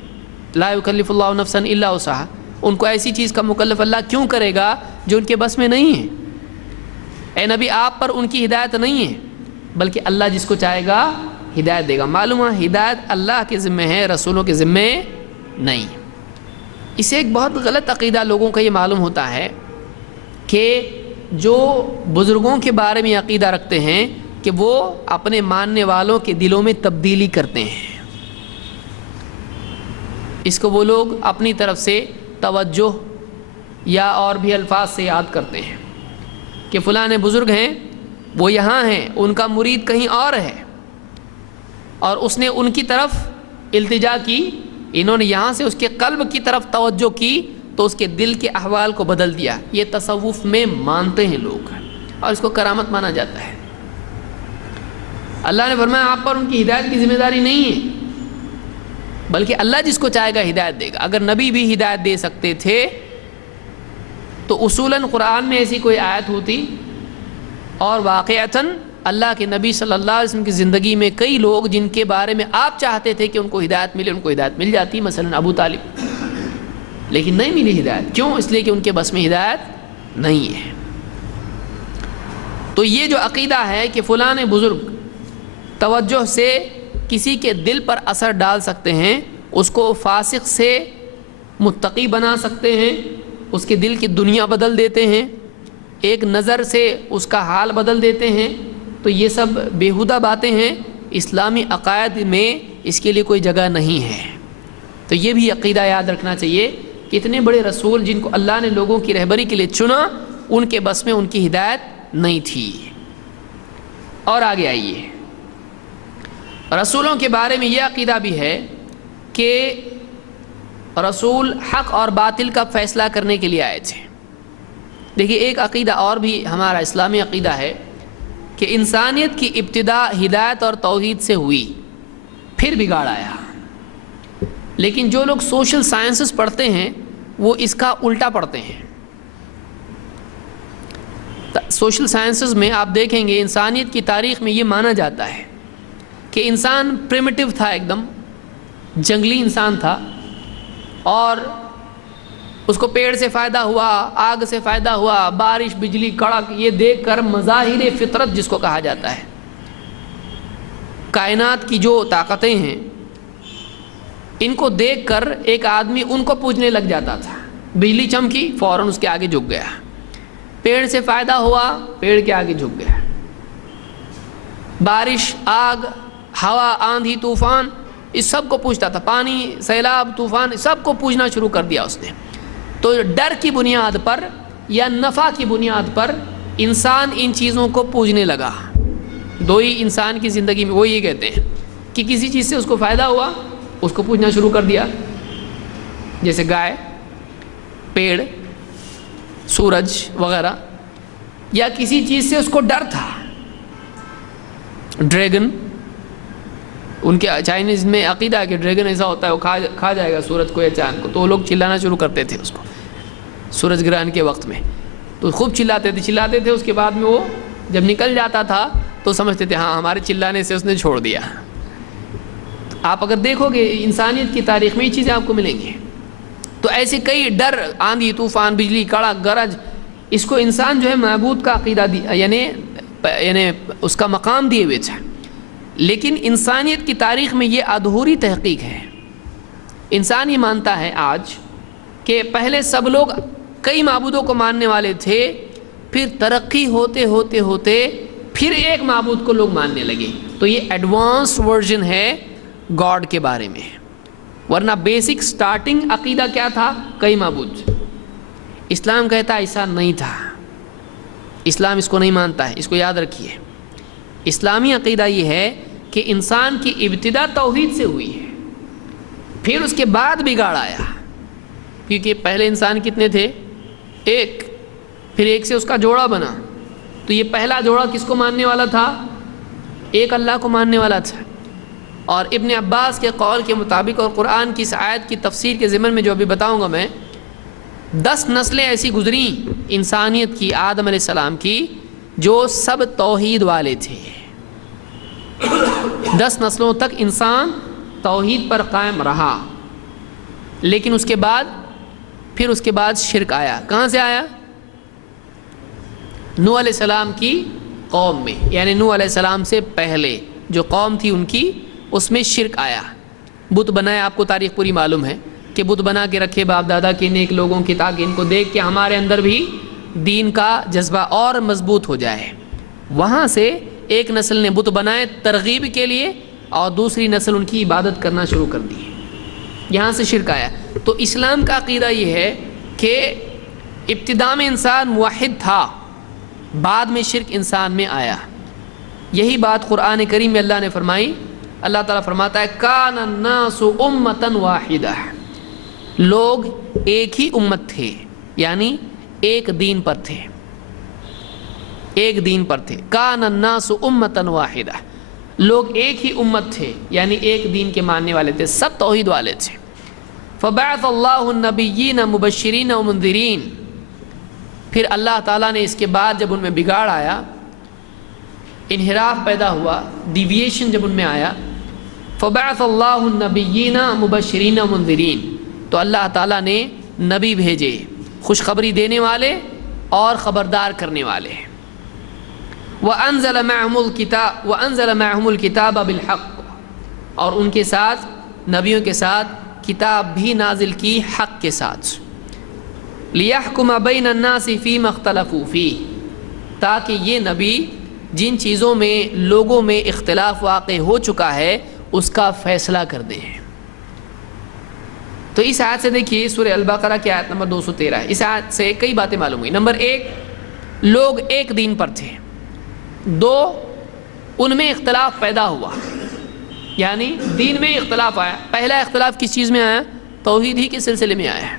لا یکلف اللہ نفسا الا وسعہا، ان کو ایسی چیز کا مکلف اللہ کیوں کرے گا جو ان کے بس میں نہیں ہے۔ اے نبی آپ پر ان کی ہدایت نہیں ہے، بلکہ اللہ جس کو چاہے گا ہدایت دے گا۔ معلوم ہے ہدایت اللہ کے ذمے ہے، رسولوں کے ذمے نہیں۔ اسے ایک بہت غلط عقیدہ لوگوں کا یہ معلوم ہوتا ہے کہ جو بزرگوں کے بارے میں عقیدہ رکھتے ہیں کہ وہ اپنے ماننے والوں کے دلوں میں تبدیلی کرتے ہیں۔ اس کو وہ لوگ اپنی طرف سے توجہ یا اور بھی الفاظ سے یاد کرتے ہیں کہ فلاں بزرگ ہیں، وہ یہاں ہیں، ان کا مرید کہیں اور ہے، اور اس نے ان کی طرف التجا کی، انہوں نے یہاں سے اس کے قلب کی طرف توجہ کی تو اس کے دل کے احوال کو بدل دیا۔ یہ تصوف میں مانتے ہیں لوگ، اور اس کو کرامت مانا جاتا ہے۔ اللہ نے فرمایا آپ پر ان کی ہدایت کی ذمہ داری نہیں ہے، بلکہ اللہ جس کو چاہے گا ہدایت دے گا۔ اگر نبی بھی ہدایت دے سکتے تھے تو اصولاً قرآن میں ایسی کوئی آیت ہوتی، اور واقعتاً اللہ کے نبی صلی اللہ علیہ وسلم کی زندگی میں کئی لوگ جن کے بارے میں آپ چاہتے تھے کہ ان کو ہدایت ملے، ان کو ہدایت مل جاتی، مثلا ابو طالب، لیکن نہیں ملی ہدایت۔ کیوں؟ اس لیے کہ ان کے بس میں ہدایت نہیں ہے۔ تو یہ جو عقیدہ ہے کہ فلاں بزرگ توجہ سے کسی کے دل پر اثر ڈال سکتے ہیں، اس کو فاسق سے متقی بنا سکتے ہیں، اس کے دل کی دنیا بدل دیتے ہیں، ایک نظر سے اس کا حال بدل دیتے ہیں، تو یہ سب بیہودہ باتیں ہیں۔ اسلامی عقائد میں اس کے لیے کوئی جگہ نہیں ہے۔ تو یہ بھی عقیدہ یاد رکھنا چاہیے کہ اتنے بڑے رسول جن کو اللہ نے لوگوں کی رہبری کے لیے چنا، ان کے بس میں ان کی ہدایت نہیں تھی۔ اور آگے آئیے، رسولوں کے بارے میں یہ عقیدہ بھی ہے کہ رسول حق اور باطل کا فیصلہ کرنے کے لیے آئے تھے۔ دیکھیے ایک عقیدہ اور بھی ہمارا اسلامی عقیدہ ہے کہ انسانیت کی ابتدا ہدایت اور توحید سے ہوئی، پھر بگاڑ آیا۔ لیکن جو لوگ سوشل سائنسز پڑھتے ہیں وہ اس کا الٹا پڑھتے ہیں۔ سوشل سائنسز میں آپ دیکھیں گے انسانیت کی تاریخ میں یہ مانا جاتا ہے کہ انسان پریمیٹیو تھا، ایک دم جنگلی انسان تھا، اور اس کو پیڑ سے فائدہ ہوا، آگ سے فائدہ ہوا، بارش، بجلی، کڑک، یہ دیکھ کر مظاہر فطرت جس کو کہا جاتا ہے، کائنات کی جو طاقتیں ہیں ان کو دیکھ کر ایک آدمی ان کو پوجنے لگ جاتا تھا۔ بجلی چمکی فوراً اس کے آگے جھک گیا، پیڑ سے فائدہ ہوا پیڑ کے آگے جھک گیا، بارش، آگ، ہوا، آندھی، طوفان، اس سب کو پوجتا تھا، پانی، سیلاب، طوفان، سب کو پوجنا شروع کر دیا اس نے۔ تو ڈر کی بنیاد پر یا نفع کی بنیاد پر انسان ان چیزوں کو پوجنے لگا۔ دو ہی انسان کی زندگی میں وہ یہ کہتے ہیں کہ کسی چیز سے اس کو فائدہ ہوا اس کو پوجنا شروع کر دیا، جیسے گائے، پیڑ، سورج وغیرہ، یا کسی چیز سے اس کو ڈر تھا، ڈریگن، ان کے چائنیز میں عقیدہ ہے کہ ڈریگن ایسا ہوتا ہے وہ کھا جائے گا سورج کو یا چاند کو، تو وہ لوگ چلانا شروع کرتے تھے اس کو سورج گرہن کے وقت میں، تو خوب چلاتے تھے، اس کے بعد میں وہ جب نکل جاتا تھا تو سمجھتے تھے ہاں ہمارے چلانے سے اس نے چھوڑ دیا۔ آپ اگر دیکھو گے انسانیت کی تاریخ میں یہ چیزیں آپ کو ملیں گی۔ تو ایسے کئی ڈر، آندھی، طوفان، بجلی، کڑک، گرج، اس کو انسان جو ہے معبود کا عقیدہ یعنی اس کا مقام دیے ہوئے تھا۔ لیکن انسانیت کی تاریخ میں یہ ادھوری تحقیق ہے۔ انسان یہ مانتا ہے آج کہ پہلے سب لوگ کئی معبودوں کو ماننے والے تھے، پھر ترقی ہوتے ہوتے ہوتے پھر ایک معبود کو لوگ ماننے لگے۔ تو یہ ایڈوانس ورژن ہے گاڈ کے بارے میں، ورنہ بیسک سٹارٹنگ عقیدہ کیا تھا؟ کئی معبود۔ اسلام کہتا ہے ایسا نہیں تھا، اسلام اس کو نہیں مانتا ہے، اس کو یاد رکھیے۔ اسلامی عقیدہ یہ ہے کہ انسان کی ابتدا توحید سے ہوئی ہے، پھر اس کے بعد بگاڑ آیا، کیونکہ پہلے انسان کتنے تھے؟ ایک، پھر ایک سے اس کا جوڑا بنا، تو یہ پہلا جوڑا کس کو ماننے والا تھا؟ ایک اللہ کو ماننے والا تھا۔ اور ابن عباس کے قول کے مطابق اور قرآن کی اس آیت کی تفسیر کے ضمن میں جو ابھی بتاؤں گا میں، 10 نسلیں ایسی گزریں انسانیت کی، آدم علیہ السلام کی، جو سب توحید والے تھے۔ 10 نسلوں تک انسان توحید پر قائم رہا، لیکن اس کے بعد شرک آیا۔ کہاں سے آیا؟ نوح علیہ السلام کی قوم میں، یعنی نوح علیہ السلام سے پہلے جو قوم تھی ان کی، اس میں شرک آیا۔ بت بنائے، آپ کو تاریخ پوری معلوم ہے کہ بت بنا کے رکھے باپ دادا کے نیک لوگوں کی، تاکہ ان کو دیکھ کے ہمارے اندر بھی دین کا جذبہ اور مضبوط ہو جائے۔ وہاں سے ایک نسل نے بت بنائے ترغیب کے لیے، اور دوسری نسل ان کی عبادت کرنا شروع کر دی، یہاں سے شرک آیا۔ تو اسلام کا عقیدہ یہ ہے کہ ابتدا میں انسان موحد تھا، بعد میں شرک انسان میں آیا۔ یہی بات قرآن کریم میں اللہ نے فرمائی۔ اللہ تعالیٰ فرماتا ہے کان الناس امۃ واحدہ، لوگ ایک ہی امت تھے، یعنی ایک دین پر تھے۔ ایک دین پر تھے. کان الناس امۃ واحدہ، لوگ ایک ہی امت تھے، یعنی ایک دین کے ماننے والے تھے، سب توحید والے تھے. فبعث اللہ النبیین مبشرین ومنذرین، پھر اللہ تعالیٰ نے اس کے بعد جب ان میں بگاڑ آیا، انحراف پیدا ہوا، ڈیویشن جب ان میں آیا، فبعث اللہ النبیین مبشرین ومنذرین، تو اللہ تعالیٰ نے نبی بھیجے خوشخبری دینے والے اور خبردار کرنے والے. وَأَنزَلَ مَعَهُمُ الْكِتَابَ بِالْحَقِّ، اور ان کے ساتھ نبیوں کے ساتھ کتاب بھی نازل کی حق کے ساتھ. لِيَحْكُمَ بَيْنَ النَّاسِ فِيمَا اخْتَلَفُوا فِيهِ، تاکہ یہ نبی جن چیزوں میں لوگوں میں اختلاف واقع ہو چکا ہے اس کا فیصلہ کر دیں. تو اس آیت سے دیکھیے، سورہ البقرہ کی آیت نمبر 213 ہے. اس آیت سے کئی باتیں معلوم ہوئی. نمبر 1، لوگ ایک دین پر تھے. 2، ان میں اختلاف پیدا ہوا، یعنی دین میں اختلاف آیا. پہلا اختلاف کس چیز میں آیا؟ توحید ہی کے سلسلے میں آیا ہے.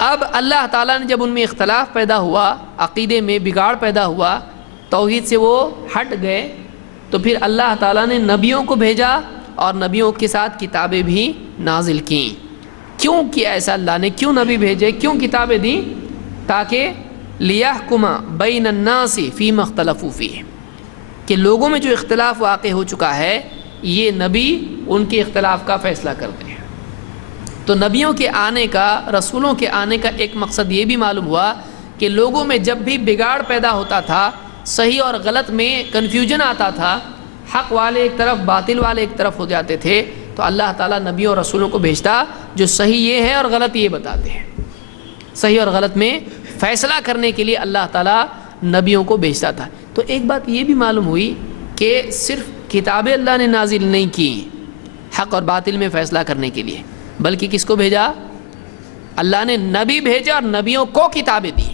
اب اللہ تعالیٰ نے جب ان میں اختلاف پیدا ہوا، عقیدے میں بگاڑ پیدا ہوا، توحید سے وہ ہٹ گئے، تو پھر اللہ تعالیٰ نے نبیوں کو بھیجا اور نبیوں کے ساتھ کتابیں بھی نازل کیں. کیوں کیا ایسا اللہ نے؟ کیوں نبی بھیجے؟ کیوں کتابیں دیں؟ تاکہ لِيَحْكُمَ بَيْنَ النَّاسِ فِيمَا اخْتَلَفُوا فِيهِ، کہ لوگوں میں جو اختلاف واقع ہو چکا ہے یہ نبی ان کے اختلاف کا فیصلہ کرتے ہیں. تو نبیوں کے آنے کا، رسولوں کے آنے کا ایک مقصد یہ بھی معلوم ہوا کہ لوگوں میں جب بھی بگاڑ پیدا ہوتا تھا، صحیح اور غلط میں کنفیوژن آتا تھا، حق والے ایک طرف باطل والے ایک طرف ہو جاتے تھے، تو اللہ تعالیٰ نبیوں اور رسولوں کو بھیجتا جو صحیح یہ ہے اور غلط یہ بتاتے ہیں. صحیح اور غلط میں فیصلہ کرنے کے لیے اللہ تعالیٰ نبیوں کو بھیجتا تھا. تو ایک بات یہ بھی معلوم ہوئی کہ صرف کتابیں اللہ نے نازل نہیں کی حق اور باطل میں فیصلہ کرنے کے لیے، بلکہ کس کو بھیجا؟ اللہ نے نبی بھیجا اور نبیوں کو کتابیں دی.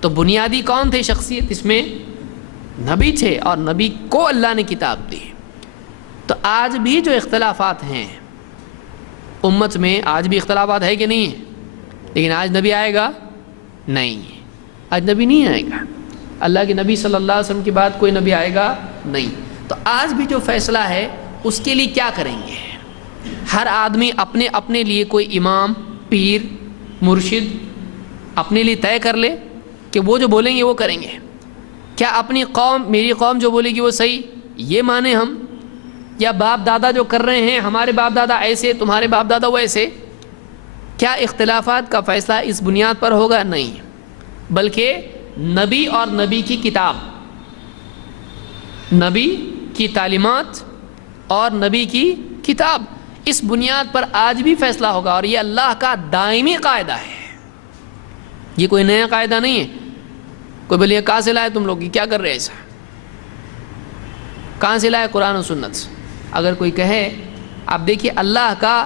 تو بنیادی کون تھے شخصیت اس میں؟ نبی تھے، اور نبی کو اللہ نے کتاب دی. تو آج بھی جو اختلافات ہیں امت میں، آج بھی اختلافات ہے کہ نہیں ہے؟ لیکن آج نبی آئے گا؟ نہیں، آج نبی نہیں آئے گا. اللہ کے نبی صلی اللہ علیہ وسلم کے بعد کوئی نبی آئے گا نہیں. تو آج بھی جو فیصلہ ہے اس کے لیے کیا کریں گے؟ ہر آدمی اپنے اپنے لیے کوئی امام، پیر، مرشد اپنے لیے طے کر لے کہ وہ جو بولیں گے وہ کریں گے. کیا اپنی قوم، میری قوم جو بولے گی وہ صحیح، یہ مانیں ہم؟ یا باپ دادا جو کر رہے ہیں، ہمارے باپ دادا ایسے، تمہارے باپ دادا وہ ایسے؟ کیا اختلافات کا فیصلہ اس بنیاد پر ہوگا؟ نہیں، بلکہ نبی اور نبی کی کتاب، نبی کی تعلیمات اور نبی کی کتاب، اس بنیاد پر آج بھی فیصلہ ہوگا. اور یہ اللہ کا دائمی قاعدہ ہے، یہ کوئی نیا قاعدہ نہیں ہے. کوئی بولے کہاں سے لائے تم لوگ، کیا کر رہے ہیں ایسا؟ کہاں سے لائے؟ قرآن و سنت سے. اگر کوئی کہے، آپ دیکھیے اللہ کا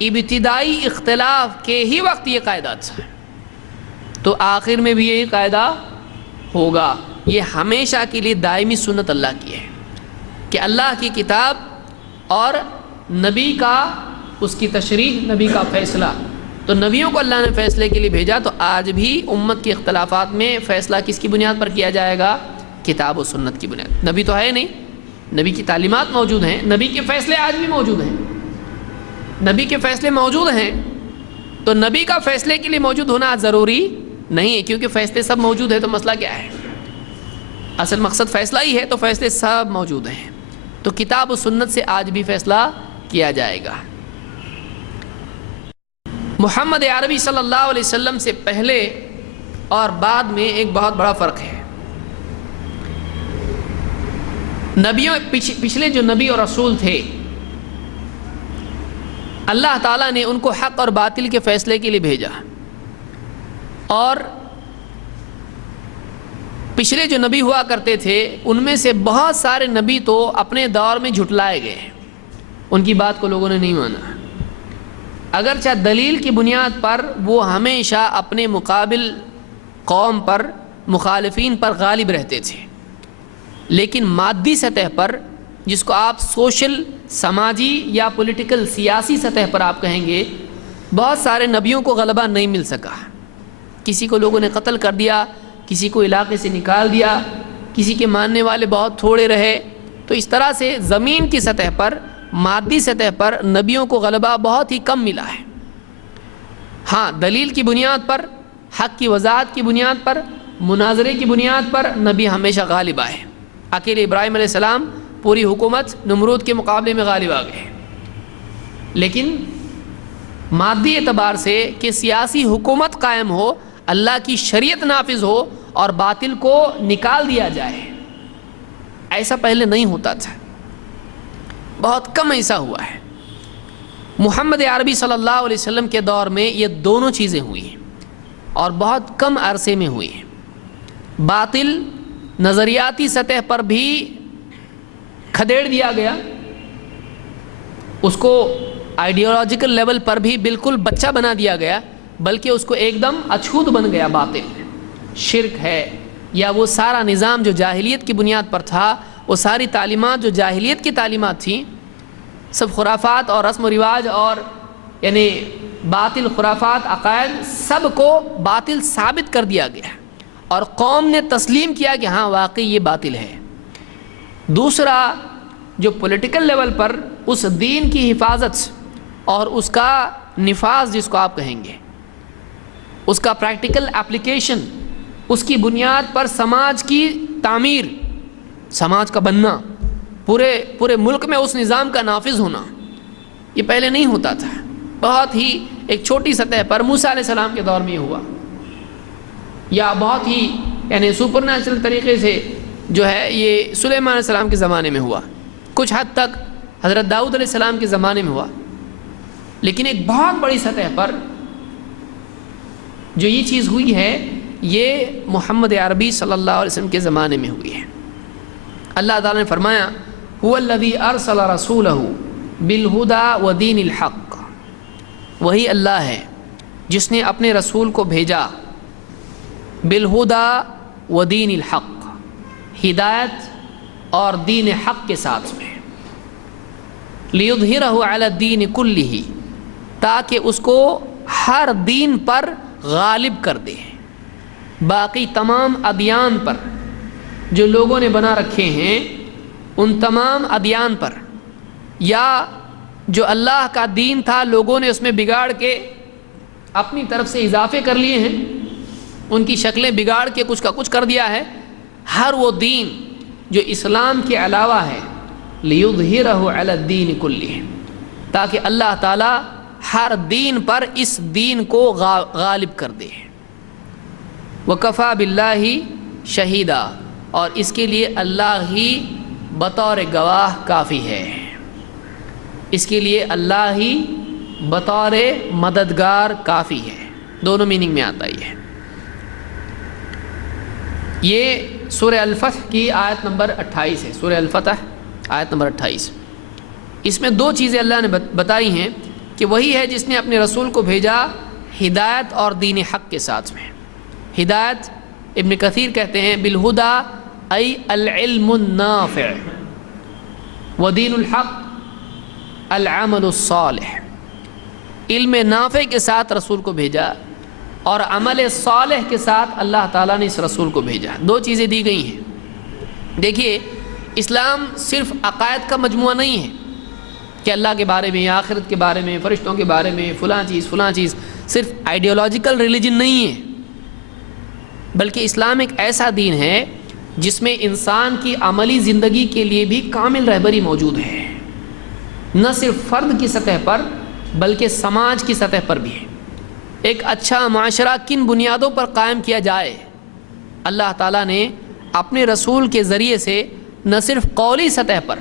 ابتدائی اختلاف کے ہی وقت یہ قاعدہ تھا، تو آخر میں بھی یہی قاعدہ ہوگا. یہ ہمیشہ کے لیے دائمی سنت اللہ کی ہے کہ اللہ کی کتاب اور نبی کا، اس کی تشریح، نبی کا فیصلہ. تو نبیوں کو اللہ نے فیصلے کے لیے بھیجا. تو آج بھی امت کے اختلافات میں فیصلہ کس کی بنیاد پر کیا جائے گا؟ کتاب و سنت کی بنیاد. نبی تو ہے نہیں، نبی کی تعلیمات موجود ہیں، نبی کے فیصلے آج بھی موجود ہیں. نبی کے فیصلے موجود ہیں تو نبی کا فیصلے کے لیے موجود ہونا ضروری نہیں ہے، کیونکہ فیصلے سب موجود ہیں. تو مسئلہ کیا ہے؟ اصل مقصد فیصلہ ہی ہے، تو فیصلے سب موجود ہیں. تو کتاب و سنت سے آج بھی فیصلہ کیا جائے گا. محمد عربی صلی اللہ علیہ وسلم سے پہلے اور بعد میں ایک بہت بڑا فرق ہے. نبیوں پچھلے جو نبی اور رسول تھے، اللہ تعالیٰ نے ان کو حق اور باطل کے فیصلے کے لیے بھیجا، اور پچھلے جو نبی ہوا کرتے تھے ان میں سے بہت سارے نبی تو اپنے دور میں جھٹلائے گئے، ان کی بات کو لوگوں نے نہیں مانا. اگرچہ دلیل کی بنیاد پر وہ ہمیشہ اپنے مقابل قوم پر، مخالفین پر غالب رہتے تھے، لیکن مادی سطح پر، جس کو آپ سوشل، سماجی یا پولیٹیکل، سیاسی سطح پر آپ کہیں گے، بہت سارے نبیوں کو غلبہ نہیں مل سکا. کسی کو لوگوں نے قتل کر دیا، کسی کو علاقے سے نکال دیا، کسی کے ماننے والے بہت تھوڑے رہے. تو اس طرح سے زمین کی سطح پر، مادی سطح پر نبیوں کو غلبہ بہت ہی کم ملا ہے. ہاں، دلیل کی بنیاد پر، حق کی وضاحت کی بنیاد پر، مناظرے کی بنیاد پر نبی ہمیشہ غالب آئے. اکیلے ابراہیم علیہ السلام پوری حکومت نمرود کے مقابلے میں غالب آ گئے. لیکن مادی اعتبار سے کہ سیاسی حکومت قائم ہو، اللہ کی شریعت نافذ ہو اور باطل کو نکال دیا جائے، ایسا پہلے نہیں ہوتا تھا. بہت کم ایسا ہوا ہے. محمد عربی صلی اللہ علیہ وسلم کے دور میں یہ دونوں چیزیں ہوئی ہیں اور بہت کم عرصے میں ہوئی ہیں. باطل نظریاتی سطح پر بھی کھدیڑ دیا گیا، اس کو آئیڈیالوجیکل لیول پر بھی بالکل بچہ بنا دیا گیا، بلکہ اس کو ایک دم اچھوت بن گیا. باطل شرک ہے یا وہ سارا نظام جو جاہلیت کی بنیاد پر تھا، وہ ساری تعلیمات جو جاہلیت کی تعلیمات تھیں، سب خرافات اور رسم و رواج اور یعنی باطل خرافات عقائد، سب کو باطل ثابت کر دیا گیا اور قوم نے تسلیم کیا کہ ہاں واقعی یہ باطل ہے. دوسرا، جو پولیٹیکل لیول پر اس دین کی حفاظت اور اس کا نفاذ جس کو آپ کہیں گے، اس کا پریکٹیکل اپلیکیشن، اس کی بنیاد پر سماج کی تعمیر، سماج کا بننا، پورے ملک میں اس نظام کا نافذ ہونا، یہ پہلے نہیں ہوتا تھا. بہت ہی ایک چھوٹی سطح پر موسیٰ علیہ السلام کے دور میں ہوا، یا بہت ہی یعنی سپر نیچرل طریقے سے جو ہے یہ سلیمان علیہ السلام کے زمانے میں ہوا، کچھ حد تک حضرت داؤد علیہ السلام کے زمانے میں ہوا. لیکن ایک بہت بڑی سطح پر جو یہ چیز ہوئی ہے، یہ محمد عربی صلی اللہ علیہ وسلم کے زمانے میں ہوئی ہے. اللہ تعالیٰ نے فرمایا هو الذی ارسل رسولہ بالہدی ودین الحق، وہی اللہ ہے جس نے اپنے رسول کو بھیجا بالہدی ودین الحق، ہدایت اور دین حق کے ساتھ میں، لیظہرہ علی الدین کلہ، تاکہ اس کو ہر دین پر غالب کر دے، باقی تمام ادیان پر جو لوگوں نے بنا رکھے ہیں، ان تمام ادیان پر، یا جو اللہ کا دین تھا لوگوں نے اس میں بگاڑ کے اپنی طرف سے اضافے کر لیے ہیں، ان کی شکلیں بگاڑ کے کچھ کا کچھ کر دیا ہے، ہر وہ دین جو اسلام کے علاوہ ہے، لیظہرہ علی الدین کلہ، تاکہ اللہ تعالی ہر دین پر اس دین کو غالب کر دے. وکفیٰ باللہ شہیدا، اور اس کے لیے اللہ ہی بطور گواہ کافی ہے، اس کے لیے اللہ ہی بطور مددگار کافی ہے. دونوں میننگ میں آتا ہی ہے. یہ سورہ الفتح کی آیت نمبر 28 ہے. سورہ الفتح آیت نمبر 28. اس میں دو چیزیں اللہ نے بتائی ہیں کہ وہی ہے جس نے اپنے رسول کو بھیجا ہدایت اور دین حق کے ساتھ میں. ہدایت ابن کثیر کہتے ہیں بالہدا ای العلم النافع، ودین الحق العمل الصالح. علم نافع کے ساتھ رسول کو بھیجا اور عمل صالح کے ساتھ اللہ تعالیٰ نے اس رسول کو بھیجا. دو چیزیں دی گئی ہیں. دیکھیے، اسلام صرف عقائد کا مجموعہ نہیں ہے کہ اللہ کے بارے میں، آخرت کے بارے میں، فرشتوں کے بارے میں، فلاں چیز، صرف آئیڈیالوجیکل ریلیجن نہیں ہے، بلکہ اسلام ایک ایسا دین ہے جس میں انسان کی عملی زندگی کے لیے بھی کامل رہبری موجود ہے، نہ صرف فرد کی سطح پر بلکہ سماج کی سطح پر بھی. ایک اچھا معاشرہ کن بنیادوں پر قائم کیا جائے، اللہ تعالیٰ نے اپنے رسول کے ذریعے سے نہ صرف قولی سطح پر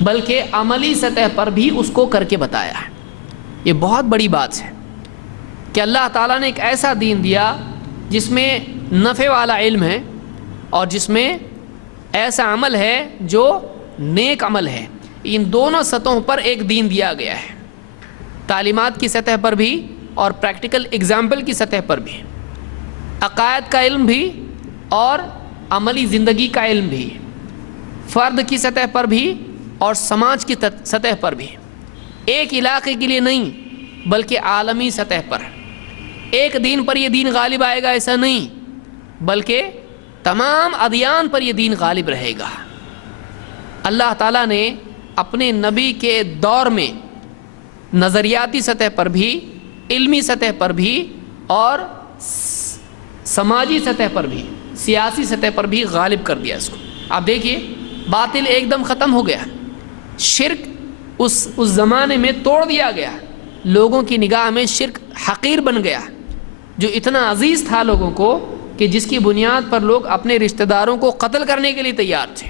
بلکہ عملی سطح پر بھی اس کو کر کے بتایا ہے. یہ بہت بڑی بات ہے کہ اللہ تعالیٰ نے ایک ایسا دین دیا جس میں نفع والا علم ہے اور جس میں ایسا عمل ہے جو نیک عمل ہے. ان دونوں سطحوں پر ایک دین دیا گیا ہے، تعلیمات کی سطح پر بھی اور پریکٹیکل اگزامپل کی سطح پر بھی، عقائد کا علم بھی اور عملی زندگی کا علم بھی، فرد کی سطح پر بھی اور سماج کی سطح پر بھی. ایک علاقے کے لیے نہیں بلکہ عالمی سطح پر. ایک دین پر یہ دین غالب آئے گا ایسا نہیں، بلکہ تمام ادیان پر یہ دین غالب رہے گا۔ اللہ تعالیٰ نے اپنے نبی کے دور میں نظریاتی سطح پر بھی، علمی سطح پر بھی اور سماجی سطح پر بھی، سیاسی سطح پر بھی غالب کر دیا اس کو۔ آپ دیکھیے باطل ایک دم ختم ہو گیا، شرک اس زمانے میں توڑ دیا گیا، لوگوں کی نگاہ میں شرک حقیر بن گیا، جو اتنا عزیز تھا لوگوں کو کہ جس کی بنیاد پر لوگ اپنے رشتہ داروں کو قتل کرنے کے لیے تیار تھے،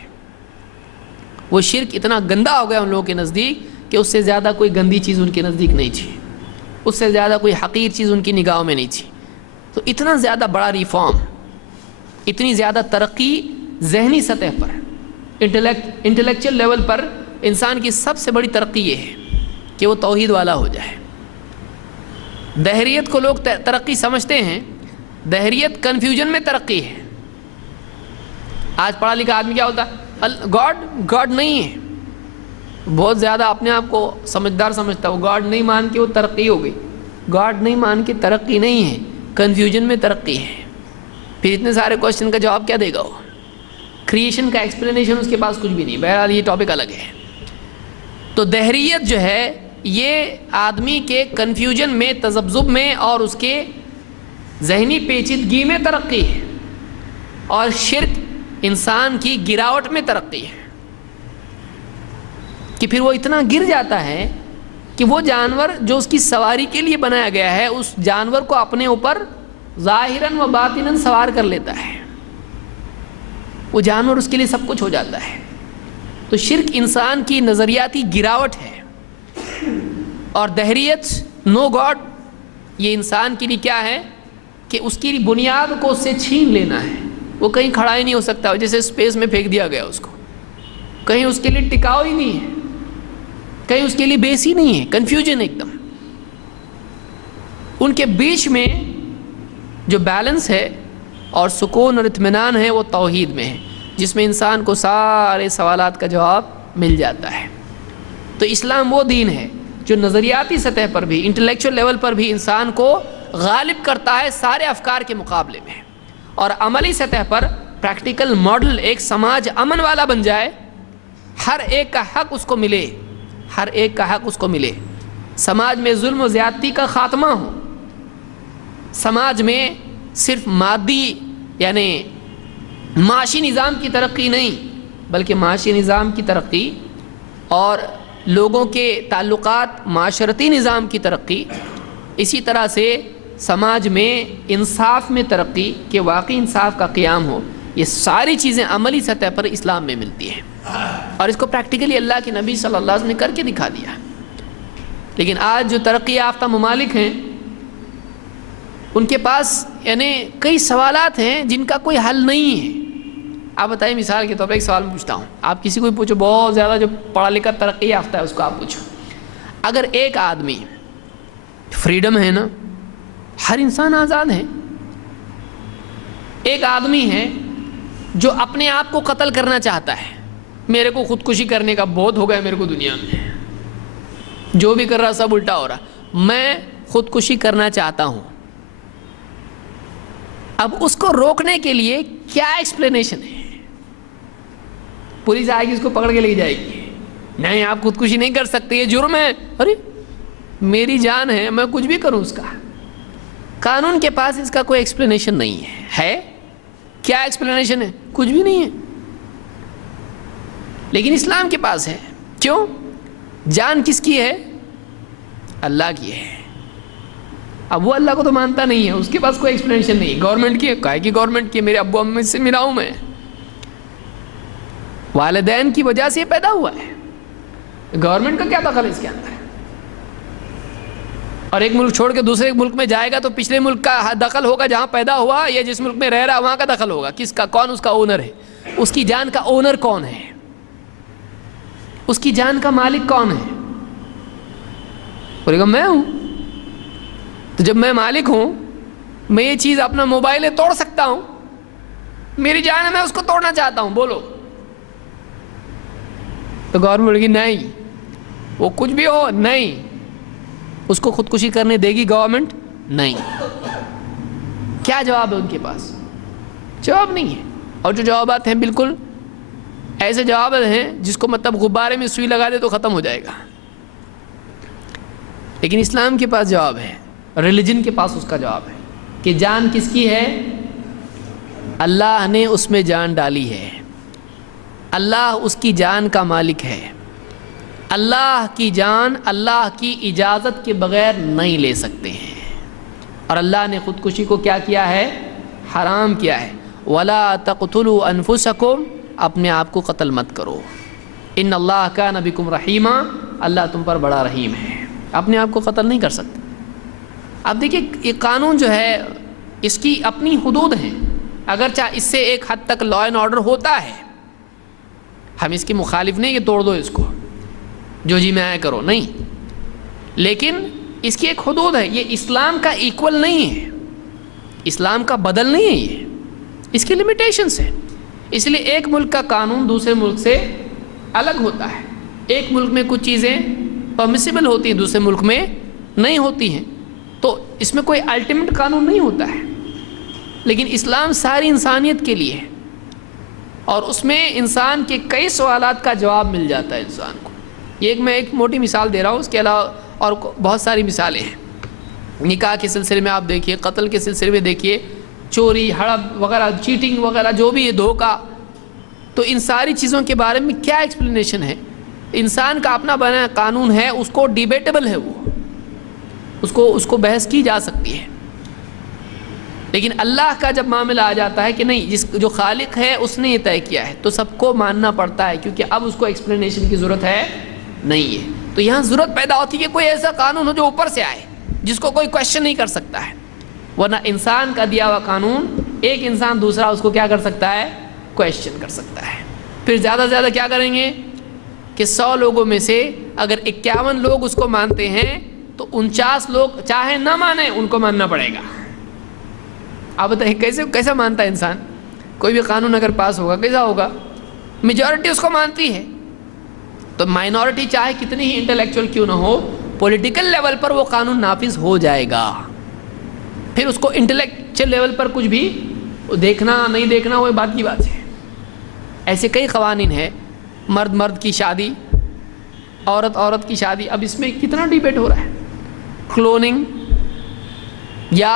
وہ شرک اتنا گندا ہو گیا ان لوگوں کے نزدیک کہ اس سے زیادہ کوئی گندی چیز ان کے نزدیک نہیں تھی، اس سے زیادہ کوئی حقیر چیز ان کی نگاہوں میں نہیں تھی۔ تو اتنا زیادہ بڑا ریفارم، اتنی زیادہ ترقی ذہنی سطح پر، انٹلیکچل لیول پر انسان کی سب سے بڑی ترقی یہ ہے کہ وہ توحید والا ہو جائے۔ دہریت کو لوگ ترقی سمجھتے ہیں، دہریت کنفیوژن میں ترقی ہے۔ آج پڑھا لکھا آدمی کیا ہوتا ہے؟ گاڈ نہیں ہے، بہت زیادہ اپنے آپ کو سمجھدار سمجھتا ہے، وہ گاڈ نہیں مان کے وہ ترقی ہو گئی۔ گاڈ نہیں مان کے ترقی نہیں ہے، کنفیوژن میں ترقی ہے۔ پھر اتنے سارے کوشچن کا جواب کیا دے گا وہ؟ کریشن کا ایکسپلینیشن اس کے پاس کچھ بھی نہیں۔ بہرحال یہ ٹاپک الگ ہے۔ تو دہریت جو ہے یہ آدمی کے کنفیوژن میں، تذبذب میں اور اس کے ذہنی پیچیدگی میں ترقی ہے، اور شرک انسان کی گراوٹ میں ترقی ہے کہ پھر وہ اتنا گر جاتا ہے کہ وہ جانور جو اس کی سواری کے لیے بنایا گیا ہے اس جانور کو اپنے اوپر ظاہراً و باطناً سوار کر لیتا ہے، وہ جانور اس کے لیے سب کچھ ہو جاتا ہے۔ تو شرک انسان کی نظریاتی گراوٹ ہے، اور دہریت نو گاڈ یہ انسان کے لیے کیا ہے کہ اس کی بنیاد کو اس سے چھین لینا ہے۔ وہ کہیں کھڑا ہی نہیں ہو سکتا، جیسے اسپیس میں پھینک دیا گیا اس کو، کہیں اس کے لیے ٹکاؤ ہی نہیں ہے، کہیں اس کے لیے بیس ہی نہیں ہے، کنفیوژن ایک دم۔ ان کے بیچ میں جو بیلنس ہے اور سکون اور اطمینان ہے وہ توحید میں ہے، جس میں انسان کو سارے سوالات کا جواب مل جاتا ہے۔ تو اسلام وہ دین ہے جو نظریاتی سطح پر بھی، انٹلیکچوئل لیول پر بھی انسان کو غالب کرتا ہے سارے افکار کے مقابلے میں، اور عملی سطح پر پریکٹیکل ماڈل ایک سماج امن والا بن جائے، ہر ایک کا حق اس کو ملے، ہر ایک کا حق اس کو ملے، سماج میں ظلم و زیادتی کا خاتمہ ہو، سماج میں صرف مادی یعنی معاشی نظام کی ترقی نہیں بلکہ معاشی نظام کی ترقی اور لوگوں کے تعلقات، معاشرتی نظام کی ترقی، اسی طرح سے سماج میں انصاف میں ترقی کہ واقعی انصاف کا قیام ہو، یہ ساری چیزیں عملی سطح پر اسلام میں ملتی ہیں، اور اس کو پریکٹیکلی اللہ کے نبی صلی اللہ علیہ وسلم نے کر کے دکھا دیا۔ لیکن آج جو ترقی یافتہ ممالک ہیں ان کے پاس یعنی کئی سوالات ہیں جن کا کوئی حل نہیں ہے۔ آپ بتائیں، مثال کے طور پر ایک سوال میں پوچھتا ہوں، آپ کسی کو بھی پوچھو بہت زیادہ جو پڑھا لکھا ترقی یافتہ ہے اس کو آپ پوچھو، اگر ایک آدمی، فریڈم ہے نا، ہر انسان آزاد ہے، ایک آدمی ہے جو اپنے آپ کو قتل کرنا چاہتا ہے، میرے کو خودکشی کرنے کا بہت ہو گیا میرے کو دنیا میں، جو بھی کر رہا سب الٹا ہو رہا، میں خودکشی کرنا چاہتا ہوں، اب اس کو روکنے کے لیے کیا ایکسپلینیشن ہے؟ پولیس آئے گی اس کو پکڑ کے لے جائے گی، نہیں آپ خودکشی نہیں کر سکتے، یہ جرم ہے، ارے میری جان ہے، میں کچھ بھی کروں اس کا۔ قانون کے پاس اس کا کوئی ایکسپلینیشن نہیں ہے، کیا ایکسپلینیشن ہے؟ کچھ بھی نہیں ہے، لیکن اسلام کے پاس ہے۔ کیوں؟ جان کس کی ہے؟ اللہ کی ہے۔ اب وہ اللہ کو تو مانتا نہیں ہے، اس کے پاس کوئی ایکسپلینیشن نہیں، گورنمنٹ کی ہے، کہے کہ گورنمنٹ کی، میرے ابو امی سے ملا ہوں میں، والدین کی وجہ سے یہ پیدا ہوا ہے، گورنمنٹ کا کیا دخل اس کے اندر ہے؟ اور ایک ملک چھوڑ کے دوسرے ملک میں جائے گا تو پچھلے ملک کا دخل ہوگا جہاں پیدا ہوا، یا جس ملک میں رہ رہا وہاں کا دخل ہوگا، کس کا؟ کون اس کا اونر ہے؟ اس کی جان کا اونر کون ہے؟ اس کی جان کا مالک کون ہے؟ بولے گا میں ہوں۔ تو جب میں مالک ہوں، میں یہ چیز اپنا موبائل توڑ سکتا ہوں، میری جان ہے، میں اس کو توڑنا چاہتا ہوں، بولو۔ تو گورنمنٹ بولے گی نہیں، وہ کچھ بھی ہو نہیں، اس کو خودکشی کرنے دے گی گورنمنٹ؟ نہیں۔ کیا جواب ہے ان کے پاس؟ جواب نہیں ہے. اور جو جوابات ہیں بالکل ایسے جوابات ہیں جس کو مطلب غبارے میں سوئی لگا دے تو ختم ہو جائے گا. لیکن اسلام کے پاس جواب ہے, ریلیجن کے پاس اس کا جواب ہے کہ جان کس کی ہے؟ اللہ نے اس میں جان ڈالی ہے, اللہ اس کی جان کا مالک ہے. اللہ کی جان اللہ کی اجازت کے بغیر نہیں لے سکتے ہیں. اور اللہ نے خودکشی کو کیا کیا ہے؟ حرام کیا ہے. وَلَا تَقْتُلُوا أَنفُسَكُمْ, اپنے آپ کو قتل مت کرو. ان اللہ کان بکم رحیما, اللہ تم پر بڑا رحیم ہے. اپنے آپ کو قتل نہیں کر سکتے. اب دیکھیے یہ قانون جو ہے اس کی اپنی حدود ہیں, اگرچہ اس سے ایک حد تک لا اینڈ آرڈر ہوتا ہے, ہم اس کی مخالف نہیں کہ توڑ دو اس کو, جو جی میں آیا کرو, نہیں, لیکن اس کی ایک حدود ہے. یہ اسلام کا ایکول نہیں ہے, اسلام کا بدل نہیں ہے, یہ اس کی لمیٹیشنس ہیں. اس لیے ایک ملک کا قانون دوسرے ملک سے الگ ہوتا ہے. ایک ملک میں کچھ چیزیں پرمیسیبل ہوتی ہیں, دوسرے ملک میں نہیں ہوتی ہیں, تو اس میں کوئی الٹیمیٹ قانون نہیں ہوتا ہے. لیکن اسلام ساری انسانیت کے لیے ہے, اور اس میں انسان کے کئی سوالات کا جواب مل جاتا ہے انسان کو. یہ میں ایک موٹی مثال دے رہا ہوں, اس کے علاوہ اور بہت ساری مثالیں ہیں. نکاح کے سلسلے میں آپ دیکھیے, قتل کے سلسلے میں دیکھیے, چوری, ہڑپ وغیرہ, چیٹنگ وغیرہ جو بھی ہے, دھوکہ, تو ان ساری چیزوں کے بارے میں کیا ایکسپلینیشن ہے؟ انسان کا اپنا بنا قانون ہے, اس کو ڈیبیٹیبل ہے, وہ اس کو بحث کی جا سکتی ہے. لیکن اللہ کا جب معاملہ آ جاتا ہے کہ نہیں, جو خالق ہے اس نے یہ طے کیا ہے, تو سب کو ماننا پڑتا ہے, کیونکہ اب اس کو ایکسپلینیشن کی ضرورت ہے نہیں ہے. تو یہاں ضرورت پیدا ہوتی ہے کہ کوئی ایسا قانون ہو جو اوپر سے آئے, جس کو کوئی کویشچن نہیں کر سکتا ہے. ورنہ انسان کا دیا ہوا قانون ایک انسان دوسرا اس کو کیا کر سکتا ہے؟ کویشچن کر سکتا ہے. پھر زیادہ سے زیادہ کیا کریں گے کہ 100 لوگوں میں سے اگر 51 لوگ اس کو مانتے ہیں تو 49 لوگ چاہے نہ مانیں ان کو ماننا پڑے گا. آپ بتائیں کیسا مانتا ہے انسان؟ کوئی بھی قانون اگر پاس ہوگا کیسا ہوگا؟ میجورٹی اس کو مانتی ہے, تو مائنورٹی چاہے کتنی ہی انٹلیکچوئل کیوں نہ ہو, پولیٹیکل لیول پر وہ قانون نافذ ہو جائے گا. پھر اس کو انٹلیکچوئل لیول پر کچھ بھی دیکھنا نہیں دیکھنا وہ بات کی بات ہے. ایسے کئی قوانین ہیں, مرد مرد کی شادی, عورت عورت کی شادی, اب اس میں کتنا ڈیبیٹ ہو رہا ہے. کلوننگ, یا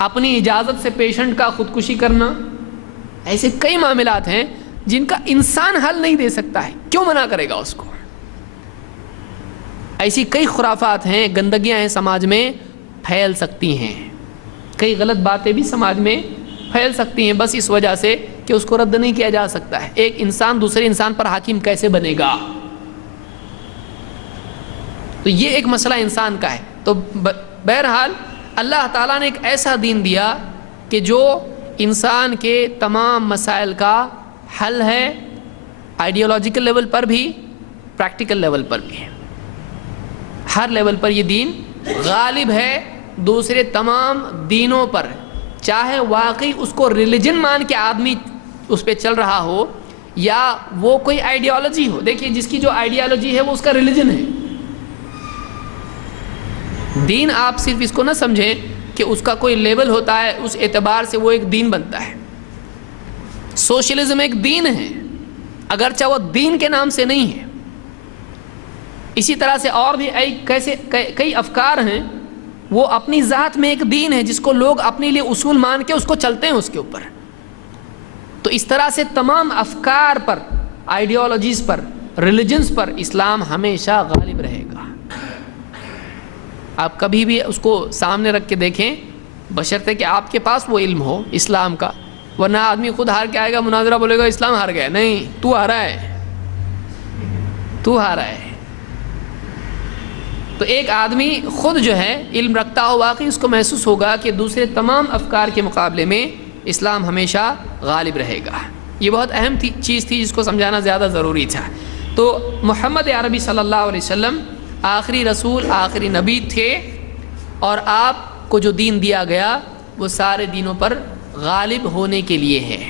اپنی اجازت سے پیشنٹ کا خودکشی کرنا, ایسے کئی معاملات ہیں جن کا انسان حل نہیں دے سکتا ہے, کیوں منع کرے گا اس کو؟ ایسی کئی خرافات ہیں, گندگیاں ہیں سماج میں, پھیل سکتی ہیں, کئی غلط باتیں بھی سماج میں پھیل سکتی ہیں, بس اس وجہ سے کہ اس کو رد نہیں کیا جا سکتا ہے. ایک انسان دوسرے انسان پر حاکم کیسے بنے گا؟ تو یہ ایک مسئلہ انسان کا ہے. تو بہرحال اللہ تعالیٰ نے ایک ایسا دین دیا کہ جو انسان کے تمام مسائل کا حل ہے, آئیڈیالوجیکل لیول پر بھی, پریکٹیکل لیول پر بھی. ہر لیول پر یہ دین غالب ہے دوسرے تمام دینوں پر, چاہے واقعی اس کو ریلیجن مان کے آدمی اس پہ چل رہا ہو یا وہ کوئی آئیڈیالوجی ہو. دیکھیے جس کی جو آئیڈیالوجی ہے وہ اس کا ریلیجن ہے. دین آپ صرف اس کو نہ سمجھیں کہ اس کا کوئی لیول ہوتا ہے, اس اعتبار سے وہ ایک دین بنتا ہے. سوشلزم ایک دین ہے, اگرچہ وہ دین کے نام سے نہیں ہے. اسی طرح سے اور بھی کئی افکار ہیں, وہ اپنی ذات میں ایک دین ہے جس کو لوگ اپنے لیے اصول مان کے اس کو چلتے ہیں اس کے اوپر. تو اس طرح سے تمام افکار پر, آئیڈیالوجیز پر, ریلیجنز پر اسلام ہمیشہ غالب رہے گا. آپ کبھی بھی اس کو سامنے رکھ کے دیکھیں, بشرطے کہ آپ کے پاس وہ علم ہو اسلام کا, ورنہ آدمی خود ہار کے آئے گا, مناظرہ بولے گا اسلام ہار گیا. نہیں, تو ہارا ہے, تو ہارا ہے. تو ایک آدمی خود جو ہے علم رکھتا ہو, واقعی اس کو محسوس ہوگا کہ دوسرے تمام افکار کے مقابلے میں اسلام ہمیشہ غالب رہے گا. یہ بہت اہم چیز تھی جس کو سمجھانا زیادہ ضروری تھا. تو محمد عربی صلی اللہ علیہ وسلم آخری رسول, آخری نبی تھے, اور آپ کو جو دین دیا گیا وہ سارے دینوں پر غالب ہونے کے لیے ہے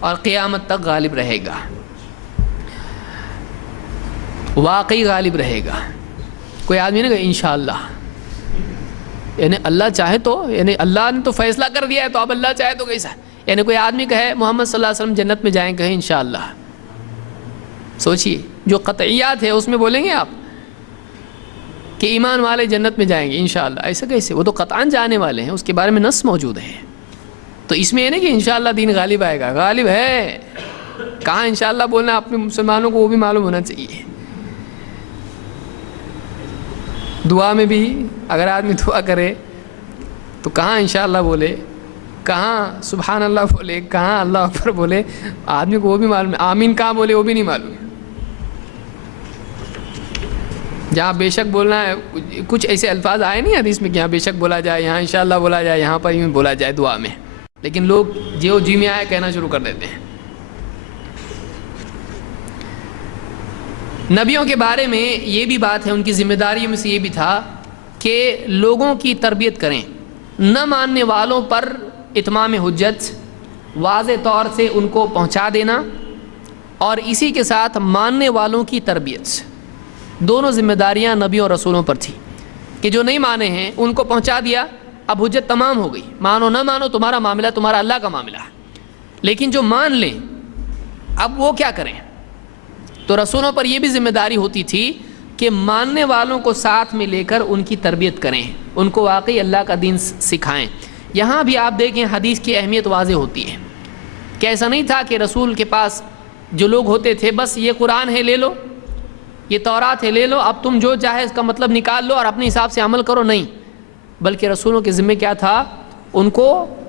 اور قیامت تک غالب رہے گا, واقعی غالب رہے گا. کوئی آدمی نے کہا انشاءاللہ, یعنی اللہ چاہے تو، یعنی اللہ نے تو فیصلہ کر دیا ہے، تو اب اللہ چاہے تو کیسا؟ یعنی کوئی آدمی کہے محمد صلی اللہ علیہ وسلم جنت میں جائیں، کہیں انشاءاللہ، سوچئے جو قطعیات ہے اس میں بولیں گے آپ کہ ایمان والے جنت میں جائیں گے انشاءاللہ، ایسا کیسے؟ وہ تو قطعاً جانے والے ہیں، اس کے بارے میں نص موجود ہے. تو اس میں یہ نہیں کہ انشاءاللہ دین غالب آئے گا، غالب ہے. کہاں انشاءاللہ بولنا، اپنے مسلمانوں کو وہ بھی معلوم ہونا چاہیے. دعا میں بھی اگر آدمی دعا کرے تو کہاں انشاءاللہ بولے، کہاں سبحان اللہ بولے، کہاں اللہ اکبر بولے، آدمی کو وہ بھی معلوم ہے. آمین کہاں بولے وہ بھی نہیں معلوم. جہاں بے شک بولنا ہے، کچھ ایسے الفاظ آئے نہیں حدیث میں کہ یہاں بے شک بولا جائے، یہاں انشاءاللہ بولا جائے، یہاں پر یوں بولا جائے دعا میں، لیکن لوگ جو جی میں آئے کہنا شروع کر دیتے ہیں. نبیوں کے بارے میں یہ بھی بات ہے، ان کی ذمہ داریوں میں سے یہ بھی تھا کہ لوگوں کی تربیت کریں، نہ ماننے والوں پر اتمام حجت، واضح طور سے ان کو پہنچا دینا، اور اسی کے ساتھ ماننے والوں کی تربیت. دونوں ذمہ داریاں نبیوں اور رسولوں پر تھی کہ جو نہیں مانے ہیں ان کو پہنچا دیا، اب حجت تمام ہو گئی. مانو نہ مانو تمہارا معاملہ، تمہارا اللہ کا معاملہ ہے. لیکن جو مان لیں اب وہ کیا کریں؟ تو رسولوں پر یہ بھی ذمہ داری ہوتی تھی کہ ماننے والوں کو ساتھ میں لے کر ان کی تربیت کریں، ان کو واقعی اللہ کا دین سکھائیں. یہاں بھی آپ دیکھیں حدیث کی اہمیت واضح ہوتی ہے کہ ایسا نہیں تھا کہ رسول کے پاس جو لوگ ہوتے تھے بس یہ قرآن ہے لے لو، یہ تورات ہے لے لو، اب تم جو چاہے اس کا مطلب نکال لو اور اپنے حساب سے عمل کرو. نہیں، بلکہ رسولوں کے ذمہ کیا تھا؟ ان کو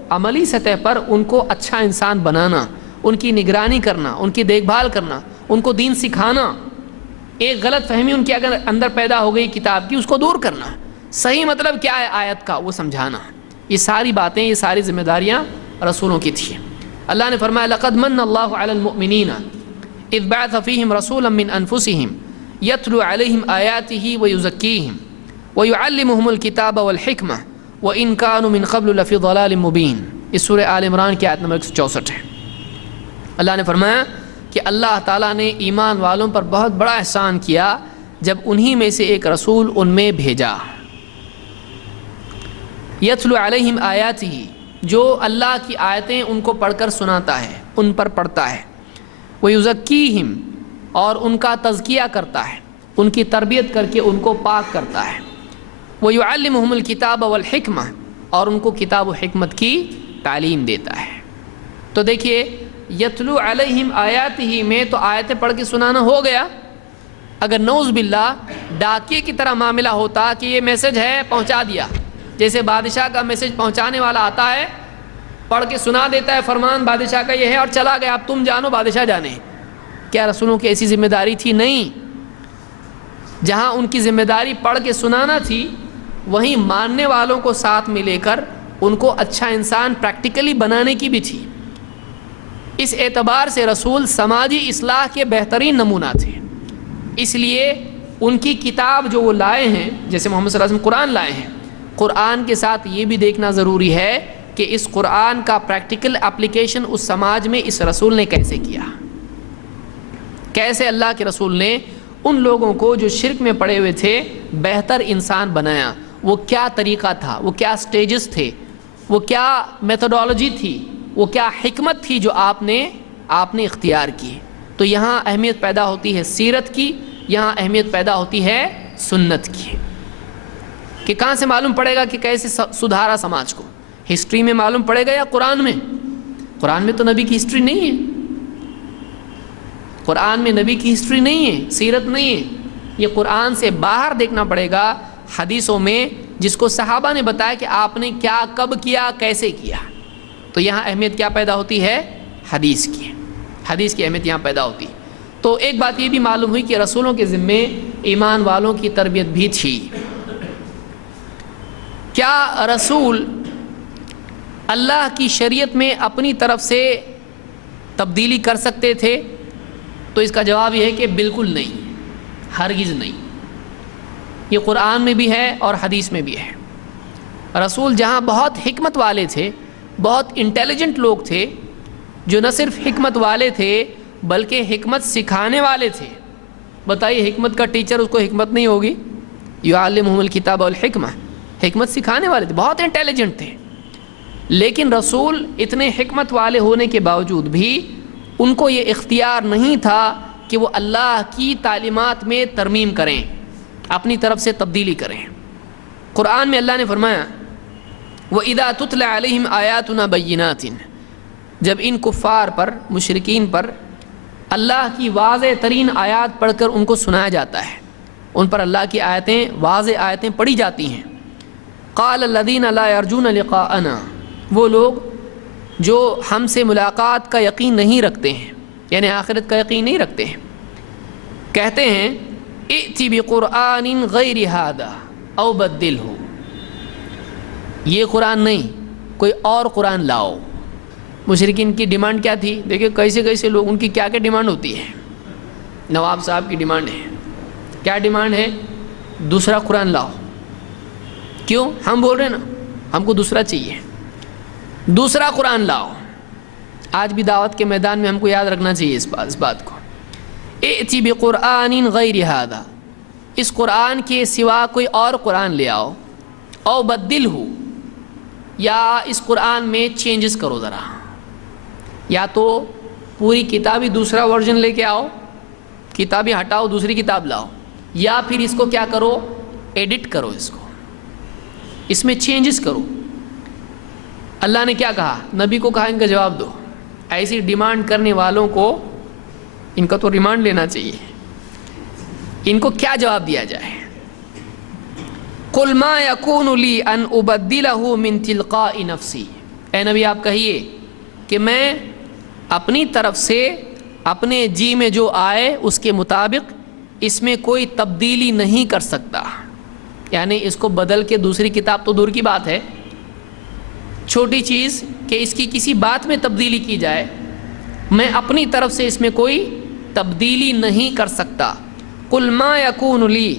عملی سطح پر ان کو اچھا انسان بنانا، ان کی نگرانی کرنا، ان کی دیکھ بھال کرنا، ان کو دین سکھانا. ایک غلط فہمی ان کے اگر اندر پیدا ہو گئی کتاب کی، اس کو دور کرنا، صحیح مطلب کیا ہے آیت کا وہ سمجھانا. یہ ساری باتیں، یہ ساری ذمہ داریاں رسولوں کی تھیں. اللہ نے فرمایا لقد من اللہ علی المؤمنین اذ بعث فیہم رسولا من انفسہم یتلو علیہم آیاتہ ویزکیہم ویعلمہم الکتاب والحکمہ وان کانوا من قبل لفی ضلال مبین. اس سورہ آل عمران کی آیت نمبر 164 ہے. اللہ نے فرمایا کہ اللہ تعالیٰ نے ایمان والوں پر بہت بڑا احسان کیا جب انہی میں سے ایک رسول ان میں بھیجا. یتلو علیہم آیاتہ، جو اللہ کی آیتیں ان کو پڑھ کر سناتا ہے، ان پر پڑھتا ہے. ویزکیہم، اور ان کا تزکیہ کرتا ہے، ان کی تربیت کر کے ان کو پاک کرتا ہے. ویعلمہم الکتاب والحکمہ، اور ان کو کتاب و حکمت کی تعلیم دیتا ہے. تو دیکھیے یتلو علیہم آیاتہ میں تو آیتیں پڑھ کے سنانا ہو گیا. اگر نعوذ باللہ ڈاکیے کی طرح معاملہ ہوتا کہ یہ میسج ہے پہنچا دیا، جیسے بادشاہ کا میسج پہنچانے والا آتا ہے، پڑھ کے سنا دیتا ہے فرمان بادشاہ کا یہ ہے اور چلا گیا، اب تم جانو بادشاہ جانے. کیا رسولوں کی ایسی ذمہ داری تھی؟ نہیں. جہاں ان کی ذمہ داری پڑھ کے سنانا تھی، وہیں ماننے والوں کو ساتھ میں لے کر ان کو اچھا انسان پریکٹیکلی بنانے کی بھی تھی. اس اعتبار سے رسول سماجی اصلاح کے بہترین نمونہ تھے. اس لیے ان کی کتاب جو وہ لائے ہیں، جیسے محمد صلی اللہ علیہ وسلم قرآن لائے ہیں، قرآن کے ساتھ یہ بھی دیکھنا ضروری ہے کہ اس قرآن کا پریکٹیکل اپلیکیشن اس سماج میں اس رسول نے کیسے کیا. کیسے اللہ کے رسول نے ان لوگوں کو جو شرک میں پڑے ہوئے تھے بہتر انسان بنایا. وہ کیا طریقہ تھا، وہ کیا سٹیجز تھے، وہ کیا میتھڈالوجی تھی، وہ کیا حکمت تھی جو آپ نے اختیار کی. تو یہاں اہمیت پیدا ہوتی ہے سیرت کی، یہاں اہمیت پیدا ہوتی ہے سنت کی. کہ کہاں سے معلوم پڑے گا کہ کیسے سدھارا سماج کو؟ ہسٹری میں معلوم پڑے گا یا قرآن میں؟ قرآن میں تو نبی کی ہسٹری نہیں ہے. قرآن میں نبی کی ہسٹری نہیں ہے، سیرت نہیں ہے. یہ قرآن سے باہر دیکھنا پڑے گا حدیثوں میں، جس کو صحابہ نے بتایا کہ آپ نے کیا، کب کیا، کیسے کیا. تو یہاں اہمیت کیا پیدا ہوتی ہے؟ حدیث کی. حدیث کی اہمیت یہاں پیدا ہوتی. تو ایک بات یہ بھی معلوم ہوئی کہ رسولوں کے ذمے ایمان والوں کی تربیت بھی تھی. کیا رسول اللہ کی شریعت میں اپنی طرف سے تبدیلی کر سکتے تھے؟ تو اس کا جواب یہ ہے کہ بالکل نہیں، ہرگز نہیں. یہ قرآن میں بھی ہے اور حدیث میں بھی ہے. رسول جہاں بہت حکمت والے تھے، بہت انٹیلیجنٹ لوگ تھے، جو نہ صرف حکمت والے تھے بلکہ حکمت سکھانے والے تھے. بتائیے حکمت کا ٹیچر، اس کو حکمت نہیں ہوگی؟ یعلمہم الکتاب والحکمہ، حکمت سکھانے والے تھے، بہت انٹیلیجنٹ تھے، لیکن رسول اتنے حکمت والے ہونے کے باوجود بھی ان کو یہ اختیار نہیں تھا کہ وہ اللہ کی تعلیمات میں ترمیم کریں، اپنی طرف سے تبدیلی کریں۔ قرآن میں اللہ نے فرمایا وَإِذَا تُتْلَى عَلَيْهِمْ آيَاتُنَا بَيِّنَاتٍ، جب ان کفار پر، مشرکین پر اللہ کی واضح ترین آیات پڑھ کر ان کو سنایا جاتا ہے، ان پر اللہ کی آیتیں، واضح آیتیں پڑھی جاتی ہیں، قَالَ الَّذِينَ لَا يَرْجُونَ لِقَاءَنَا، وہ لوگ جو ہم سے ملاقات کا یقین نہیں رکھتے ہیں، یعنی آخرت کا یقین نہیں رکھتے ہیں، کہتے ہیں ائْتِ بِقُرْآنٍ غَيْرِ هَذَا أَوْ بَدِّلْهُ، یہ قرآن نہیں، کوئی اور قرآن لاؤ۔ مشرکین کی ڈیمانڈ کیا تھی؟ دیکھیں کیسے کیسے لوگ، ان کی کیا کیا ڈیمانڈ ہوتی ہے۔ نواب صاحب کی ڈیمانڈ ہے، کیا ڈیمانڈ ہے؟ دوسرا قرآن لاؤ۔ کیوں؟ ہم بول رہے ہیں نا ہم کو دوسرا چاہیے، دوسرا قرآن لاؤ۔ آج بھی دعوت کے میدان میں ہم کو یاد رکھنا چاہیے اس بات کو۔ ائتی بقرآن غیر ھذا، اس قرآن کے سوا کوئی اور قرآن لے آؤ، او بدلہ، یا اس قرآن میں چینجز کرو ذرا، یا تو پوری کتاب ہی دوسرا ورژن لے کے آؤ، کتابیں ہٹاؤ دوسری کتاب لاؤ، یا پھر اس کو کیا کرو، ایڈٹ کرو، اس میں چینجز کرو۔ اللہ نے کیا کہا؟ نبی کو کہا ان کا جواب دو۔ ایسی ڈیمانڈ کرنے والوں کو ان کا تو ریمانڈ لینا چاہیے، ان کو کیا جواب دیا جائے؟ قُلْ مَا يَكُونُ لِي أَنْ أُبَدِّلَهُ مِنْ تِلْقَاءِ نَفْسِي، اے نبی آپ کہیے کہ میں اپنی طرف سے اپنے جی میں جو آئے اس کے مطابق اس میں کوئی تبدیلی نہیں کر سکتا، یعنی اس کو بدل کے دوسری کتاب تو دور کی بات ہے، چھوٹی چیز کہ اس کی کسی بات میں تبدیلی کی جائے، میں اپنی طرف سے اس میں کوئی تبدیلی نہیں کر سکتا۔ قُلْ مَا يَكُونُ لِي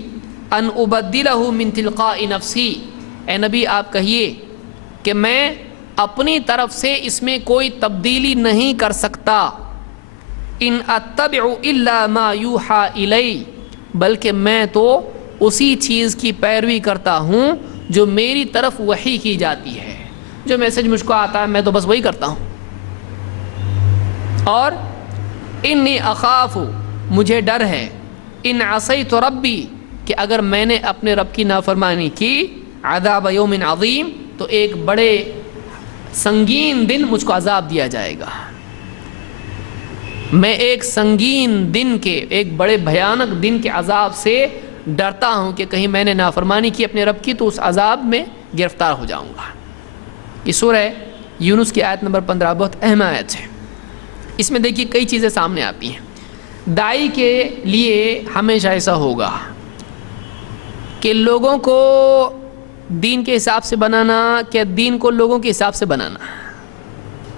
أَنْ أُبَدِّلَهُ مِنْ تِلْقَاءِ نَفْسِي، اے نبی آپ کہیے کہ میں اپنی طرف سے اس میں کوئی تبدیلی نہیں کر سکتا۔ إِنْ أَتَّبِعُ إِلَّا مَا يُوحَى إِلَيَّ، بلکہ میں تو اسی چیز کی پیروی کرتا ہوں جو میری طرف وحی کی جاتی ہے، جو میسج مجھ کو آتا ہے میں تو بس وہی کرتا ہوں۔ اور انی اخاف، مجھے ڈر ہے، ان عصیت ربی، کہ اگر میں نے اپنے رب کی نافرمانی کی، عذاب یوم عظیم، تو ایک بڑے سنگین دن مجھ کو عذاب دیا جائے گا۔ میں ایک سنگین دن کے، ایک بڑے بھیانک دن کے عذاب سے ڈرتا ہوں کہ کہیں میں نے نافرمانی کی اپنے رب کی تو اس عذاب میں گرفتار ہو جاؤں گا۔ یہ سورہ یونس کی آیت نمبر 15 بہت اہم آیت ہے۔ اس میں دیکھیے کئی چیزیں سامنے آتی ہیں۔ داعی کے لیے ہمیشہ ایسا ہوگا کہ لوگوں کو دین کے حساب سے بنانا، کہ دین کو لوگوں کے حساب سے بنانا،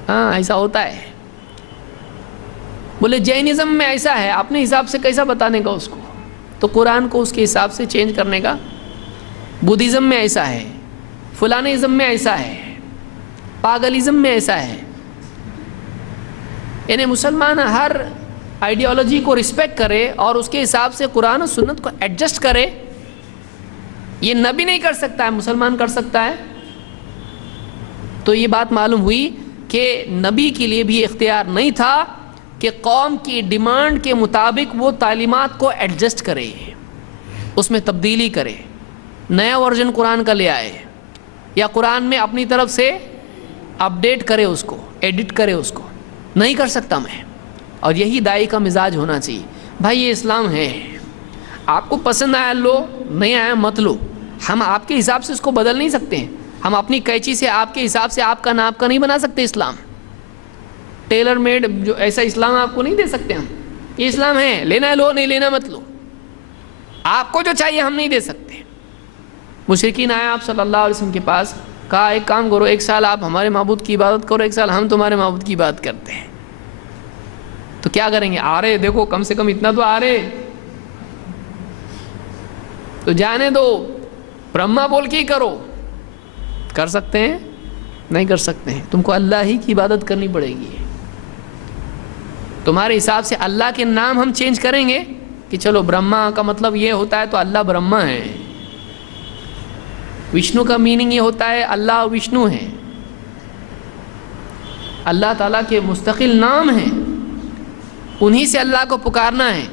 ہاں ایسا ہوتا ہے۔ بولے جینزم میں ایسا ہے، اپنے حساب سے کیسا بتانے کا اس کو، تو قرآن کو اس کے حساب سے چینج کرنے کا۔ بدھزم میں ایسا ہے، فلانزم میں ایسا ہے، پاگلزم میں ایسا ہے، یعنی مسلمان ہر آئیڈیالوجی کو رسپیکٹ کرے اور اس کے حساب سے قرآن و سنت کو ایڈجسٹ کرے۔ یہ نبی نہیں کر سکتا ہے، مسلمان کر سکتا ہے۔ تو یہ بات معلوم ہوئی کہ نبی کے لیے بھی اختیار نہیں تھا کہ قوم کی ڈیمانڈ کے مطابق وہ تعلیمات کو ایڈجسٹ کرے، اس میں تبدیلی کرے، نیا ورژن قرآن کا لے آئے، یا قرآن میں اپنی طرف سے اپڈیٹ کرے، اس کو ایڈٹ کرے، اس کو نہیں کر سکتا میں۔ اور یہی داعی کا مزاج ہونا چاہیے۔ بھائی یہ اسلام ہے، آپ کو پسند آیا لو، نہیں آیا مت لو، ہم آپ کے حساب سے اس کو بدل نہیں سکتے ہیں، ہم اپنی قینچی سے آپ کے حساب سے آپ کا ناپ کا نہیں بنا سکتے اسلام، ٹیلر میڈ جو ایسا اسلام آپ کو نہیں دے سکتے ہم۔ یہ اسلام ہے، لینا ہے لو، نہیں لینا مت لو، آپ کو جو چاہیے ہم نہیں دے سکتے۔ مشرکین آئے آپ صلی اللہ علیہ وسلم کے پاس، کہا ایک کام کرو، ایک سال آپ ہمارے معبود کی عبادت کرو، ایک سال ہم تمہارے معبود کی عبادت کرتے ہیں۔ تو کیا کریں گے؟ آ رہے دیکھو کم سے کم اتنا تو آ رہے، تو جانے دو، برہما بول کے ہی کرو۔ کر سکتے ہیں؟ نہیں کر سکتے ہیں، تم کو اللہ ہی کی عبادت کرنی پڑے گی۔ تمہارے حساب سے اللہ کے نام ہم چینج کریں گے کہ چلو برہما کا مطلب یہ ہوتا ہے تو اللہ برہما ہے، وشنو کا میننگ یہ ہوتا ہے اللہ وشنو ہیں، اللہ تعالیٰ کے مستقل نام ہیں، انہی سے اللہ کو پکارنا ہے۔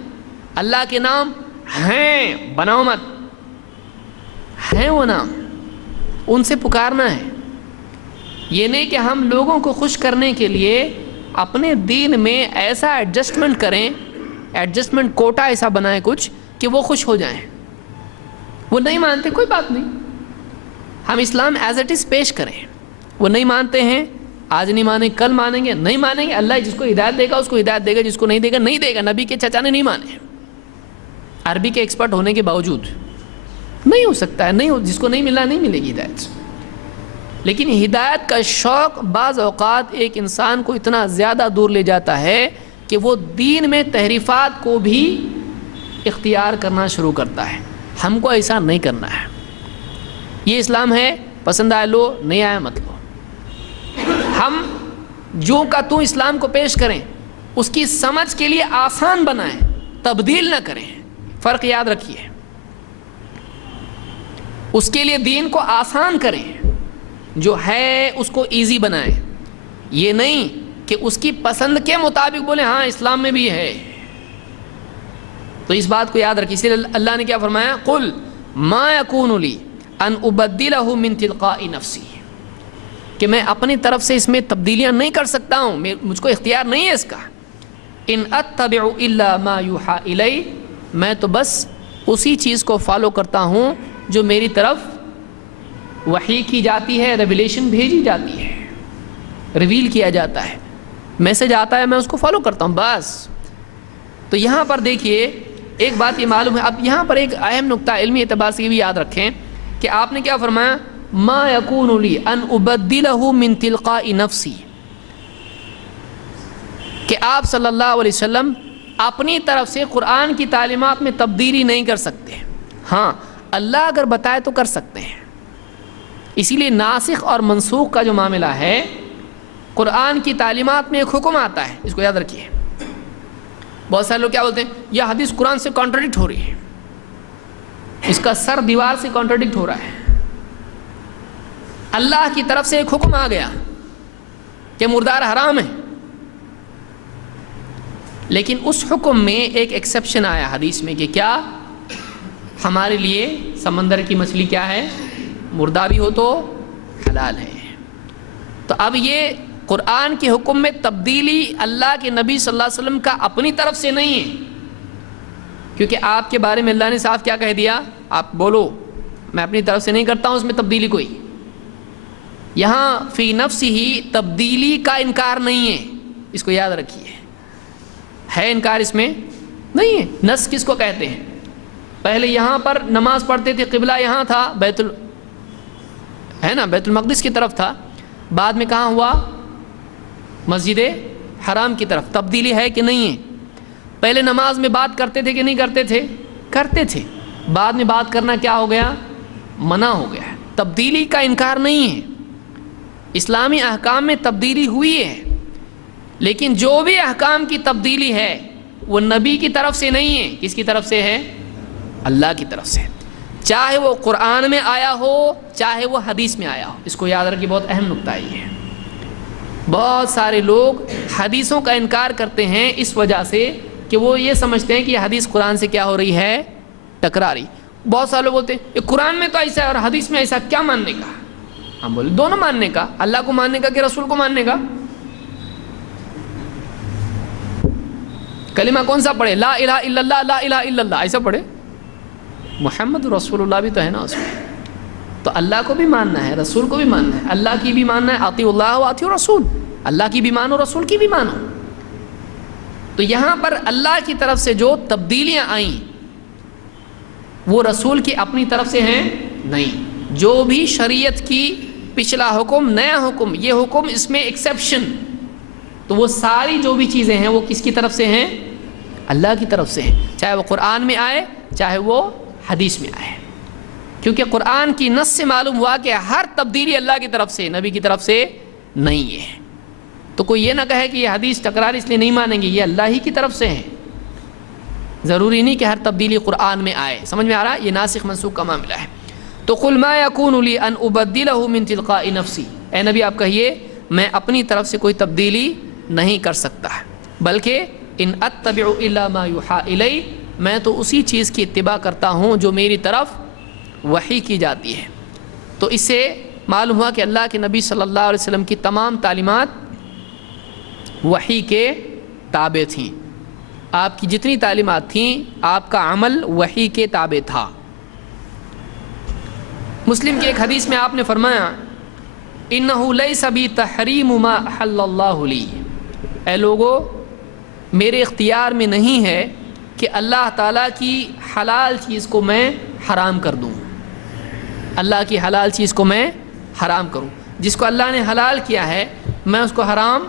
اللہ کے نام ہیں، بناؤ مت، ہیں وہ نام، ان سے پکارنا ہے۔ یہ نہیں کہ ہم لوگوں کو خوش کرنے کے لیے اپنے دین میں ایسا ایڈجسٹمنٹ کریں، ایڈجسٹمنٹ کوٹا ایسا بنائیں کچھ کہ وہ خوش ہو جائیں۔ وہ نہیں مانتے، کوئی بات نہیں، ہم اسلام ایز اٹ از پیش کریں۔ وہ نہیں مانتے ہیں، آج نہیں مانیں کل مانیں گے، نہیں مانیں گے، اللہ جس کو ہدایت دے گا اس کو ہدایت دے گا، جس کو نہیں دے گا نہیں دے گا۔ نبی کے چچا نے نہیں مانے، عربی کے ایکسپرٹ ہونے کے باوجود نہیں ہو سکتا ہے، نہیں جس کو نہیں ملا نہیں ملے گی ہدایت۔ لیکن ہدایت کا شوق بعض اوقات ایک انسان کو اتنا زیادہ دور لے جاتا ہے کہ وہ دین میں تحریفات کو بھی اختیار کرنا شروع کرتا ہے۔ ہم کو ایسا نہیں کرنا ہے، یہ اسلام ہے، پسند آئے لو، نہیں آیا مت لو۔ ہم جو کا تو اسلام کو پیش کریں، اس کی سمجھ کے لیے آسان بنائیں، تبدیل نہ کریں۔ فرق یاد رکھیے، اس کے لیے دین کو آسان کریں، جو ہے اس کو ایزی بنائیں۔ یہ نہیں کہ اس کی پسند کے مطابق بولیں ہاں اسلام میں بھی ہے۔ تو اس بات کو یاد رکھیے، اس لیے اللہ نے کیا فرمایا، قل ما یکون لی ان ابدلہ من تلقاء نفسی، کہ میں اپنی طرف سے اس میں تبدیلیاں نہیں کر سکتا ہوں، مجھ کو اختیار نہیں ہے اس کا۔ ان اتبع الا ما یوحى الی، میں تو بس اسی چیز کو فالو کرتا ہوں جو میری طرف وحی کی جاتی ہے، ریویلیشن بھیجی جاتی ہے، ریویل کیا جاتا ہے، میسج آتا ہے، میں اس کو فالو کرتا ہوں بس۔ تو یہاں پر دیکھیے ایک بات یہ معلوم ہے، اب یہاں پر ایک اہم نقطہ علمی اعتبار سے بھی یاد رکھیں کہ آپ نے کیا فرمایا، ما یکون لی ان ابدلہ من تلقاء نفسی، کہ آپ صلی اللہ علیہ وسلم اپنی طرف سے قرآن کی تعلیمات میں تبدیلی نہیں کر سکتے۔ ہاں اللہ اگر بتائے تو کر سکتے ہیں، اسی لیے ناسخ اور منسوخ کا جو معاملہ ہے، قرآن کی تعلیمات میں ایک حکم آتا ہے، اس کو یاد رکھیے۔ بہت سارے لوگ کیا بولتے ہیں، یہ حدیث قرآن سے کانٹرڈکٹ ہو رہی ہے، اس کا سر دیوار سے کانٹرڈکٹ ہو رہا ہے۔ اللہ کی طرف سے ایک حکم آ گیا کہ مردار حرام ہے، لیکن اس حکم میں ایک ایکسیپشن آیا حدیث میں کہ کیا، ہمارے لیے سمندر کی مچھلی کیا ہے، مردہ بھی ہو تو حلال ہے۔ تو اب یہ قرآن کے حکم میں تبدیلی اللہ کے نبی صلی اللہ علیہ وسلم کا اپنی طرف سے نہیں ہے، کیونکہ آپ کے بارے میں اللہ نے صاف کیا کہہ دیا، آپ بولو میں اپنی طرف سے نہیں کرتا ہوں اس میں تبدیلی کوئی۔ یہاں فی نفس ہی تبدیلی کا انکار نہیں ہے، اس کو یاد رکھیے، ہے انکار اس میں نہیں ہے۔ نس کس کو کہتے ہیں، پہلے یہاں پر نماز پڑھتے تھے، قبلہ یہاں تھا، بیت المقدس کی طرف تھا، بعد میں کہاں ہوا، مسجد حرام کی طرف۔ تبدیلی ہے کہ نہیں ہے؟ پہلے نماز میں بات کرتے تھے کہ نہیں کرتے تھے، کرتے تھے، بعد میں بات کرنا کیا ہو گیا، منع ہو گیا۔ تبدیلی کا انکار نہیں ہے، اسلامی احکام میں تبدیلی ہوئی ہے، لیکن جو بھی احکام کی تبدیلی ہے وہ نبی کی طرف سے نہیں ہے، کس کی طرف سے ہے، اللہ کی طرف سے، چاہے وہ قرآن میں آیا ہو چاہے وہ حدیث میں آیا ہو۔ اس کو یاد رکھیے، بہت اہم نقطہ یہ ہے۔ بہت سارے لوگ حدیثوں کا انکار کرتے ہیں اس وجہ سے کہ وہ یہ سمجھتے ہیں کہ یہ حدیث قرآن سے کیا ہو رہی ہے، ٹکرا رہی۔ بہت سارے لوگ بولتے ہیں یہ قرآن میں تو ایسا ہے اور حدیث میں ایسا، کیا ماننے کا؟ ہم بولے دونوں ماننے کا، اللہ کو ماننے کا کہ رسول کو ماننے کا۔ کلمہ کون سا پڑھے، لا الہ الا اللہ، لا الہ الا اللہ ایسا پڑھے، محمد رسول اللہ بھی تو ہے نا اس میں۔ تو اللہ کو بھی ماننا ہے، رسول کو بھی ماننا ہے، اللہ کی بھی ماننا ہے، اطیعوا اللہ و اطیعوا الرسول، اللہ کی بھی مانو رسول کی بھی مانو۔ تو یہاں پر اللہ کی طرف سے جو تبدیلیاں آئیں وہ رسول کی اپنی طرف سے ہیں نہیں۔ جو بھی شریعت کی پچھلا حکم، نیا حکم، یہ حکم اس میں ایکسیپشن، تو وہ ساری جو بھی چیزیں ہیں وہ کس کی طرف سے ہیں، اللہ کی طرف سے ہیں، چاہے وہ قرآن میں آئے چاہے وہ حدیث میں آئے، کیونکہ قرآن کی نص سے معلوم ہوا کہ ہر تبدیلی اللہ کی طرف سے، نبی کی طرف سے نہیں ہے۔ تو کوئی یہ نہ کہے کہ یہ حدیث ٹکرار اس لیے نہیں مانیں گے، یہ اللہ ہی کی طرف سے ہے، ضروری نہیں کہ ہر تبدیلی قرآن میں آئے۔ سمجھ میں آ رہا ہے؟ یہ ناسخ منسوخ کا معاملہ ہے۔ تو قل ما یکون لی ان ابدلہ من تلقاء نفسی، اے نبی آپ کہیے میں اپنی طرف سے کوئی تبدیلی نہیں کر سکتا، بلکہ ان اتبع الا ما یوحی الی، میں تو اسی چیز کی اتباع کرتا ہوں جو میری طرف وحی کی جاتی ہے۔ تو اس سے معلوم ہوا کہ اللہ کے نبی صلی اللہ علیہ وسلم کی تمام تعلیمات وحی کے تابع تھیں، آپ کی جتنی تعلیمات تھیں آپ کا عمل وحی کے تابع تھا۔ مسلم کی ایک حدیث میں آپ نے فرمایا انہ لیس بی تحریم ما احل اللہ لی، اے لوگو میرے اختیار میں نہیں ہے کہ اللہ تعالیٰ کی حلال چیز کو میں حرام کر دوں، اللہ کی حلال چیز کو میں حرام کروں، جس کو اللہ نے حلال کیا ہے میں اس کو حرام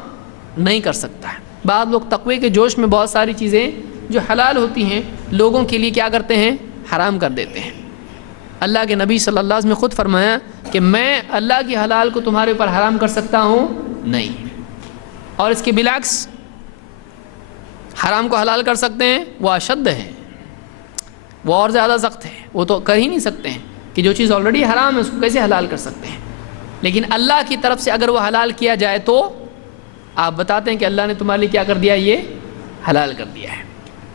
نہیں کر سکتا۔ بعض لوگ تقوی کے جوش میں بہت ساری چیزیں جو حلال ہوتی ہیں لوگوں کے لیے کیا کرتے ہیں، حرام کر دیتے ہیں۔ اللہ کے نبی صلی اللہ علیہ وسلم نے خود فرمایا کہ میں اللہ کی حلال کو تمہارے اوپر حرام کر سکتا ہوں نہیں، اور اس کے بالعکس حرام کو حلال کر سکتے ہیں وہ اشد ہے، وہ اور زیادہ سخت ہے، وہ تو کر ہی نہیں سکتے ہیں کہ جو چیز آلریڈی حرام ہے اس کو کیسے حلال کر سکتے ہیں، لیکن اللہ کی طرف سے اگر وہ حلال کیا جائے تو آپ بتاتے ہیں کہ اللہ نے تمہارے لیے کیا کر دیا، یہ حلال کر دیا ہے۔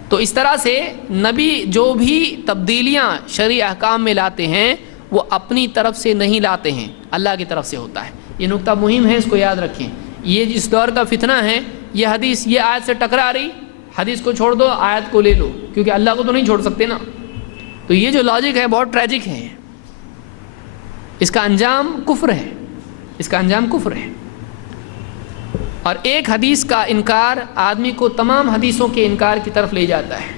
تو اس طرح سے نبی جو بھی تبدیلیاں شرعی احکام میں لاتے ہیں وہ اپنی طرف سے نہیں لاتے ہیں، اللہ کی طرف سے ہوتا ہے۔ یہ نقطہ مہم ہے، اس کو یاد رکھیں۔ یہ جس دور کا فتنہ ہے، یہ حدیث یہ آیت سے ٹکرا رہی، حدیث کو چھوڑ دو آیت کو لے لو، کیونکہ اللہ کو تو نہیں چھوڑ سکتے نا۔ تو یہ جو لاجک ہے بہت ٹریجک ہے، اس کا انجام کفر ہے، اس کا انجام کفر ہے۔ اور ایک حدیث کا انکار آدمی کو تمام حدیثوں کے انکار کی طرف لے جاتا ہے،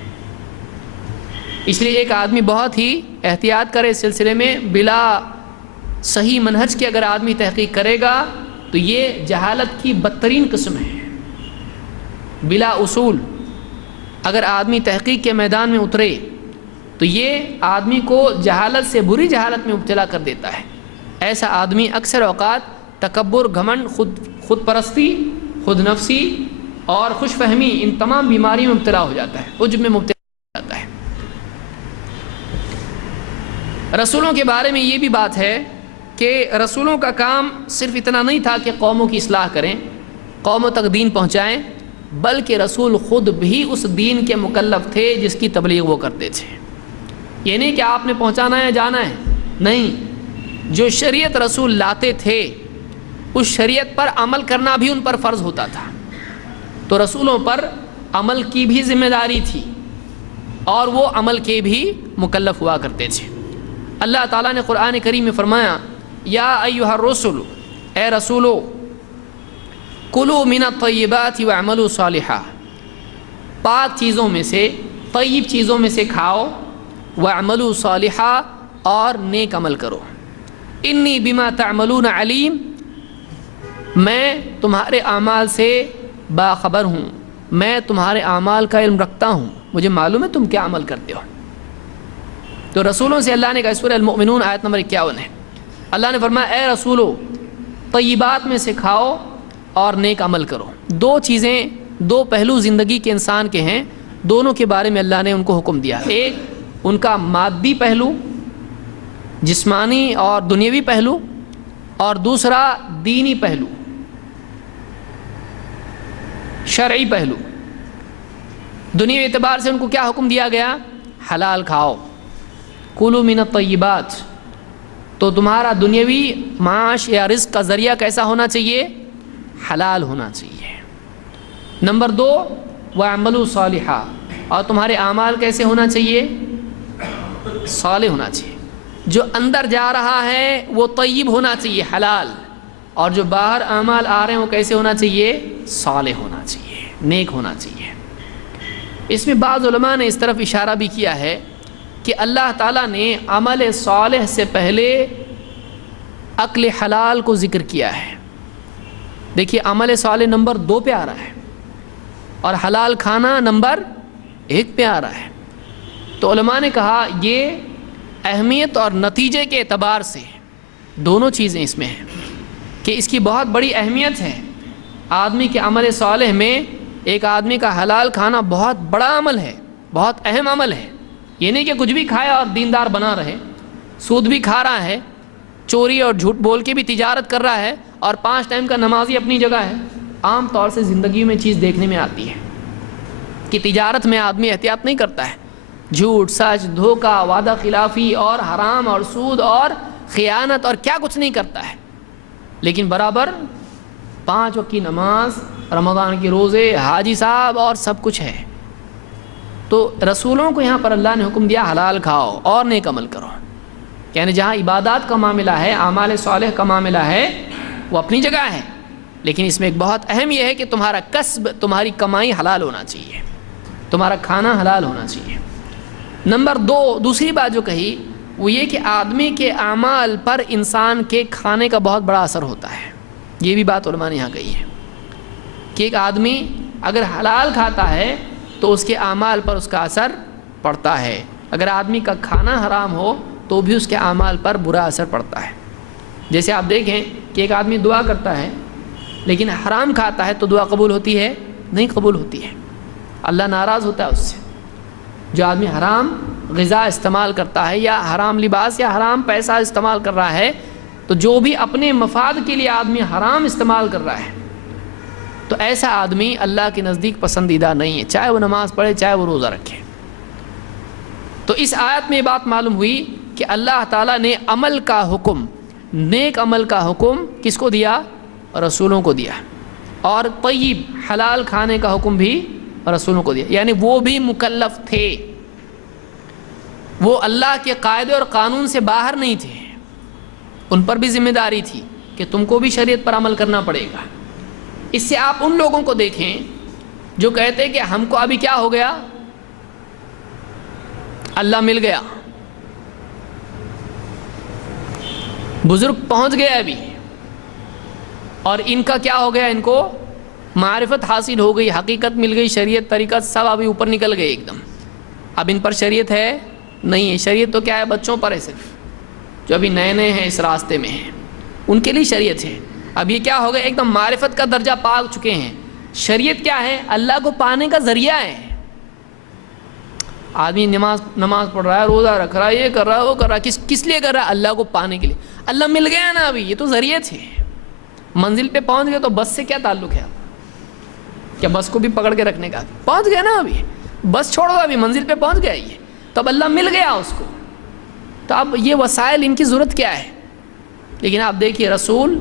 اس لیے ایک آدمی بہت ہی احتیاط کرے اس سلسلے میں۔ بلا صحیح منہج کے اگر آدمی تحقیق کرے گا تو یہ جہالت کی بدترین قسم ہے۔ بلا اصول اگر آدمی تحقیق کے میدان میں اترے تو یہ آدمی کو جہالت سے بری جہالت میں مبتلا کر دیتا ہے۔ ایسا آدمی اکثر اوقات تکبر، گھمنڈ، خود پرستی، خود نفسی اور خوش فہمی، ان تمام بیماریوں میں مبتلا ہو جاتا ہے، عجب میں مبتلا ہو جاتا ہے۔ رسولوں کے بارے میں یہ بھی بات ہے کہ رسولوں کا کام صرف اتنا نہیں تھا کہ قوموں کی اصلاح کریں، قوموں تک دین پہنچائیں، بلکہ رسول خود بھی اس دین کے مکلف تھے جس کی تبلیغ وہ کرتے تھے۔ یہ نہیں کہ آپ نے پہنچانا ہے جانا ہے، نہیں، جو شریعت رسول لاتے تھے اس شریعت پر عمل کرنا بھی ان پر فرض ہوتا تھا۔ تو رسولوں پر عمل کی بھی ذمہ داری تھی اور وہ عمل کے بھی مکلف ہوا کرتے تھے۔ اللہ تعالیٰ نے قرآن کریم میں فرمایا یا ایھا الرسل، اے رسولو، کلوا من الطیبات واعملوا صالحا، پاک چیزوں میں سے، طیب چیزوں میں سے کھاؤ، واعملوا صالحا، اور نیک عمل کرو، انی بما تعملون علیم، میں تمہارے اعمال سے باخبر ہوں، میں تمہارے اعمال کا علم رکھتا ہوں، مجھے معلوم ہے تم کیا عمل کرتے ہو۔ تو رسولوں سے اللہ نے کہا، سورہ المؤمنون آیت نمبر 51 ہے، اللہ نے فرمایا اے رسولو طیبات میں سے کھاؤ اور نیک عمل کرو۔ دو چیزیں، دو پہلو زندگی کے انسان کے ہیں، دونوں کے بارے میں اللہ نے ان کو حکم دیا۔ ایک ان کا مادی پہلو، جسمانی اور دنیاوی پہلو، اور دوسرا دینی پہلو، شرعی پہلو۔ دنیاوی اعتبار سے ان کو کیا حکم دیا گیا؟ حلال کھاؤ، کلوا من الطیبات۔ تو تمہارا دنیاوی معاش یا رزق کا ذریعہ کیسا ہونا چاہیے؟ حلال ہونا چاہیے۔ نمبر 2 واعملوا صالحا، اور تمہارے اعمال کیسے ہونا چاہیے؟ صالح ہونا چاہیے۔ جو اندر جا رہا ہے وہ طیب ہونا چاہیے، حلال، اور جو باہر اعمال آ رہے ہیں وہ کیسے ہونا چاہیے؟ صالح ہونا چاہیے، نیک ہونا چاہیے۔ اس میں بعض علماء نے اس طرف اشارہ بھی کیا ہے کہ اللہ تعالیٰ نے عمل صالح سے پہلے عقل حلال کو ذکر کیا ہے۔ دیکھیے عمل صالح نمبر 2 پہ آ رہا ہے اور حلال کھانا نمبر 1 پہ آ رہا ہے۔ تو علماء نے کہا یہ اہمیت اور نتیجے کے اعتبار سے دونوں چیزیں اس میں ہیں کہ اس کی بہت بڑی اہمیت ہے۔ آدمی کے عمل صالح میں ایک آدمی کا حلال کھانا بہت بڑا عمل ہے، بہت اہم عمل ہے۔ یہ نہیں کہ کچھ بھی کھائے اور دیندار بنا رہے، سود بھی کھا رہا ہے، چوری اور جھوٹ بول کے بھی تجارت کر رہا ہے، اور 5 ٹائم کا نمازی اپنی جگہ ہے، عام طور سے زندگی میں چیز دیکھنے میں آتی ہے کہ تجارت میں آدمی احتیاط نہیں کرتا ہے، جھوٹ، سچ، دھوکہ، وعدہ خلافی اور حرام اور سود اور خیانت اور کیا کچھ نہیں کرتا ہے، لیکن برابر 5 وقت کی نماز، رمضان کے روزے، حاجی صاحب اور سب کچھ ہے۔ تو رسولوں کو یہاں پر اللہ نے حکم دیا حلال کھاؤ اور نیک عمل کرو، یعنی جہاں عبادات کا معاملہ ہے، اعمال صالح کا معاملہ ہے، وہ اپنی جگہ ہے، لیکن اس میں ایک بہت اہم یہ ہے کہ تمہارا کسب، تمہاری کمائی حلال ہونا چاہیے، تمہارا کھانا حلال ہونا چاہیے۔ نمبر 2، دوسری بات جو کہی وہ یہ کہ آدمی کے اعمال پر انسان کے کھانے کا بہت بڑا اثر ہوتا ہے۔ یہ بھی بات علماء نے یہاں کہی ہے کہ ایک آدمی اگر حلال کھاتا ہے تو اس کے اعمال پر اس کا اثر پڑتا ہے، اگر آدمی کا کھانا حرام ہو تو بھی اس کے اعمال پر برا اثر پڑتا ہے۔ جیسے آپ دیکھیں کہ ایک آدمی دعا کرتا ہے لیکن حرام کھاتا ہے تو دعا قبول ہوتی ہے؟ نہیں قبول ہوتی ہے، اللہ ناراض ہوتا ہے اس سے۔ جو آدمی حرام غذا استعمال کرتا ہے یا حرام لباس یا حرام پیسہ استعمال کر رہا ہے، تو جو بھی اپنے مفاد کے لیے آدمی حرام استعمال کر رہا ہے تو ایسا آدمی اللہ کے نزدیک پسندیدہ نہیں ہے، چاہے وہ نماز پڑھے چاہے وہ روزہ رکھے۔ تو اس آیت میں یہ بات معلوم ہوئی کہ اللہ تعالیٰ نے عمل کا حکم، نیک عمل کا حکم کس کو دیا؟ رسولوں کو دیا، اور طیب حلال کھانے کا حکم بھی رسولوں کو دیا، یعنی وہ بھی مکلف تھے، وہ اللہ کے قاعدے اور قانون سے باہر نہیں تھے، ان پر بھی ذمہ داری تھی کہ تم کو بھی شریعت پر عمل کرنا پڑے گا۔ اس سے آپ ان لوگوں کو دیکھیں جو کہتے ہیں کہ ہم کو ابھی کیا ہو گیا، اللہ مل گیا، بزرگ پہنچ گیا ابھی، اور ان کا کیا ہو گیا، ان کو معرفت حاصل ہو گئی، حقیقت مل گئی، شریعت طریقت سب ابھی اوپر نکل گئے ایک دم، اب ان پر شریعت ہے نہیں ہے۔ شریعت تو کیا ہے، بچوں پر ہے، صرف جو ابھی نئے نئے ہیں اس راستے میں ہیں ان کے لیے شریعت ہے۔ اب یہ کیا ہو گیا، ایک دم معرفت کا درجہ پا چکے ہیں۔ شریعت کیا ہے، اللہ کو پانے کا ذریعہ ہے۔ آدمی نماز پڑھ رہا ہے، روزہ رکھ رہا ہے، یہ کر رہا ہے وہ کر رہا ہے، کس لیے کر رہا ہے؟ اللہ کو پانے کے لیے۔ اللہ مل گیا نا ابھی، یہ تو ذریعہ تھے، منزل پہ پہنچ گئے تو بس سے کیا تعلق ہے؟ کیا بس کو بھی پکڑ کے رکھنے کا؟ پہنچ گیا نا ابھی، بس چھوڑو ابھی منزل پہ پہنچ گیا یہ، تو اب اللہ مل گیا اس کو، تو اب یہ وسائل ان کی ضرورت کیا ہے؟ لیکن آپ دیکھیے رسول،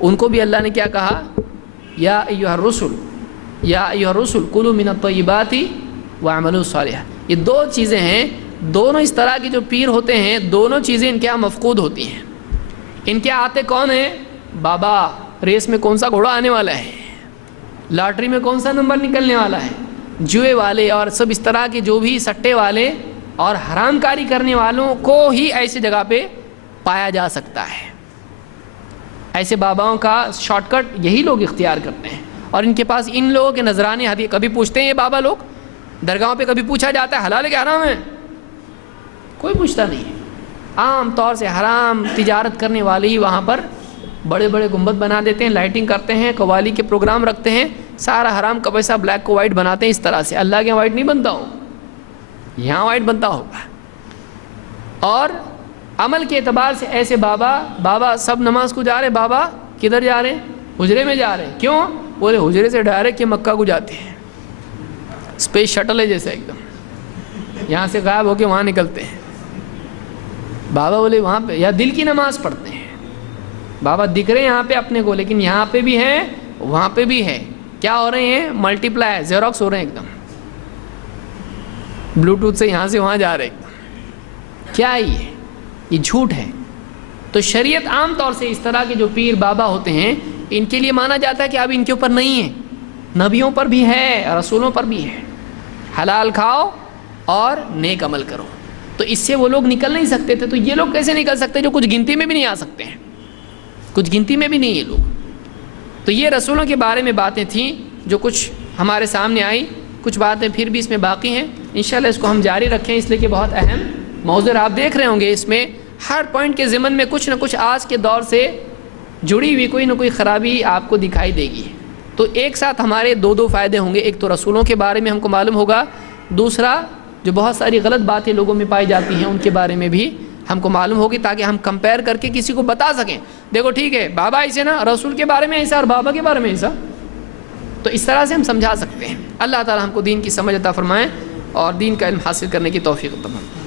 ان کو بھی اللہ نے کیا کہا، یا ایھا الرسل کلوا من الطیبات واعملوا صالحا۔ یہ 2 چیزیں ہیں، دونوں اس طرح کے جو پیر ہوتے ہیں، دونوں چیزیں ان کے یہاں مفقود ہوتی ہیں۔ ان کے آتے کون ہیں؟ بابا، ریس میں کون سا گھوڑا آنے والا ہے، لاٹری میں کون سا نمبر نکلنے والا ہے، جوئے والے اور سب اس طرح کے جو بھی سٹے والے اور حرام کاری کرنے والوں کو ہی ایسی جگہ پہ پایا جا سکتا ہے۔ ایسے باباؤں کا شارٹ کٹ یہی لوگ اختیار کرتے ہیں، اور ان کے پاس ان لوگوں کے نذرانے ہدیے کبھی پوچھتے ہیں یہ بابا لوگ، درگاہوں پہ کبھی پوچھا جاتا ہے حلال ہے کہ حرام ہے؟ کوئی پوچھتا نہیں ہے۔ عام طور سے حرام تجارت کرنے والے ہی وہاں پر بڑے بڑے گنبد بنا دیتے ہیں، لائٹنگ کرتے ہیں، قوالی کے پروگرام رکھتے ہیں، سارا حرام کا پیسہ بلیک کو وائٹ بناتے ہیں اس طرح سے۔ اللہ کے وائٹ نہیں بنتا ہو، یہاں وائٹ بنتا ہوگا۔ اور عمل کے اعتبار سے ایسے بابا سب نماز کو جا رہے، بابا کدھر جا رہے ہیں؟ حجرے میں جا رہے ہیں۔ کیوں؟ بولے حجرے سے ڈائریکٹ یہ مکہ کو جاتے ہیں، اسپیس شٹل ہے جیسے، ایک دم یہاں سے غائب ہو کے وہاں نکلتے ہیں۔ بابا بولے وہاں پہ یا دل کی نماز پڑھتے ہیں، بابا دکھ رہے ہیں یہاں پہ اپنے کو، لیکن یہاں پہ بھی ہے وہاں پہ بھی ہے، کیا ہو رہے ہیں؟ ملٹی پلائی، زیروکس ہو رہے ہیں ایک دم، بلوٹوتھ سے یہاں سے وہاں جا رہے ہیں۔ کیا ہے یہ جھوٹ ہے۔ تو شریعت عام طور سے اس طرح کے جو پیر بابا ہوتے ہیں ان کے لیے مانا جاتا ہے کہ اب ان کے اوپر نہیں ہے، نبیوں پر بھی ہے، رسولوں پر بھی ہے، حلال کھاؤ اور نیک عمل کرو۔ تو اس سے وہ لوگ نکل نہیں سکتے تھے، تو یہ لوگ کیسے نکل سکتے جو کچھ گنتی میں بھی نہیں آ سکتے ہیں، کچھ گنتی میں بھی نہیں یہ لوگ۔ تو یہ رسولوں کے بارے میں باتیں تھیں جو کچھ ہمارے سامنے آئی، کچھ باتیں پھر بھی اس میں باقی ہیں، انشاءاللہ اس کو ہم جاری رکھیں، اس لیے کہ بہت اہم موضوع آپ دیکھ رہے ہوں گے، اس میں ہر پوائنٹ کے ضمن میں کچھ نہ کچھ آج کے دور سے جڑی ہوئی کوئی نہ کوئی خرابی آپ کو دکھائی دے گی۔ تو ایک ساتھ ہمارے دو فائدے ہوں گے، ایک تو رسولوں کے بارے میں ہم کو معلوم ہوگا، دوسرا جو بہت ساری غلط باتیں لوگوں میں پائی جاتی ہیں ان کے بارے میں بھی ہم کو معلوم ہوگی تاکہ ہم کمپیئر کر کے کسی کو بتا سکیں دیکھو ٹھیک ہے بابا ایسے نا، رسول کے بارے میں ایسا اور بابا کے بارے میں ایسا، تو اس طرح سے ہم سمجھا سکتے ہیں۔ اللہ تعالی ہم کو دین کی سمجھ عطا فرمائیں اور دین کا علم حاصل کرنے کی توفیق عطا فرمائیں۔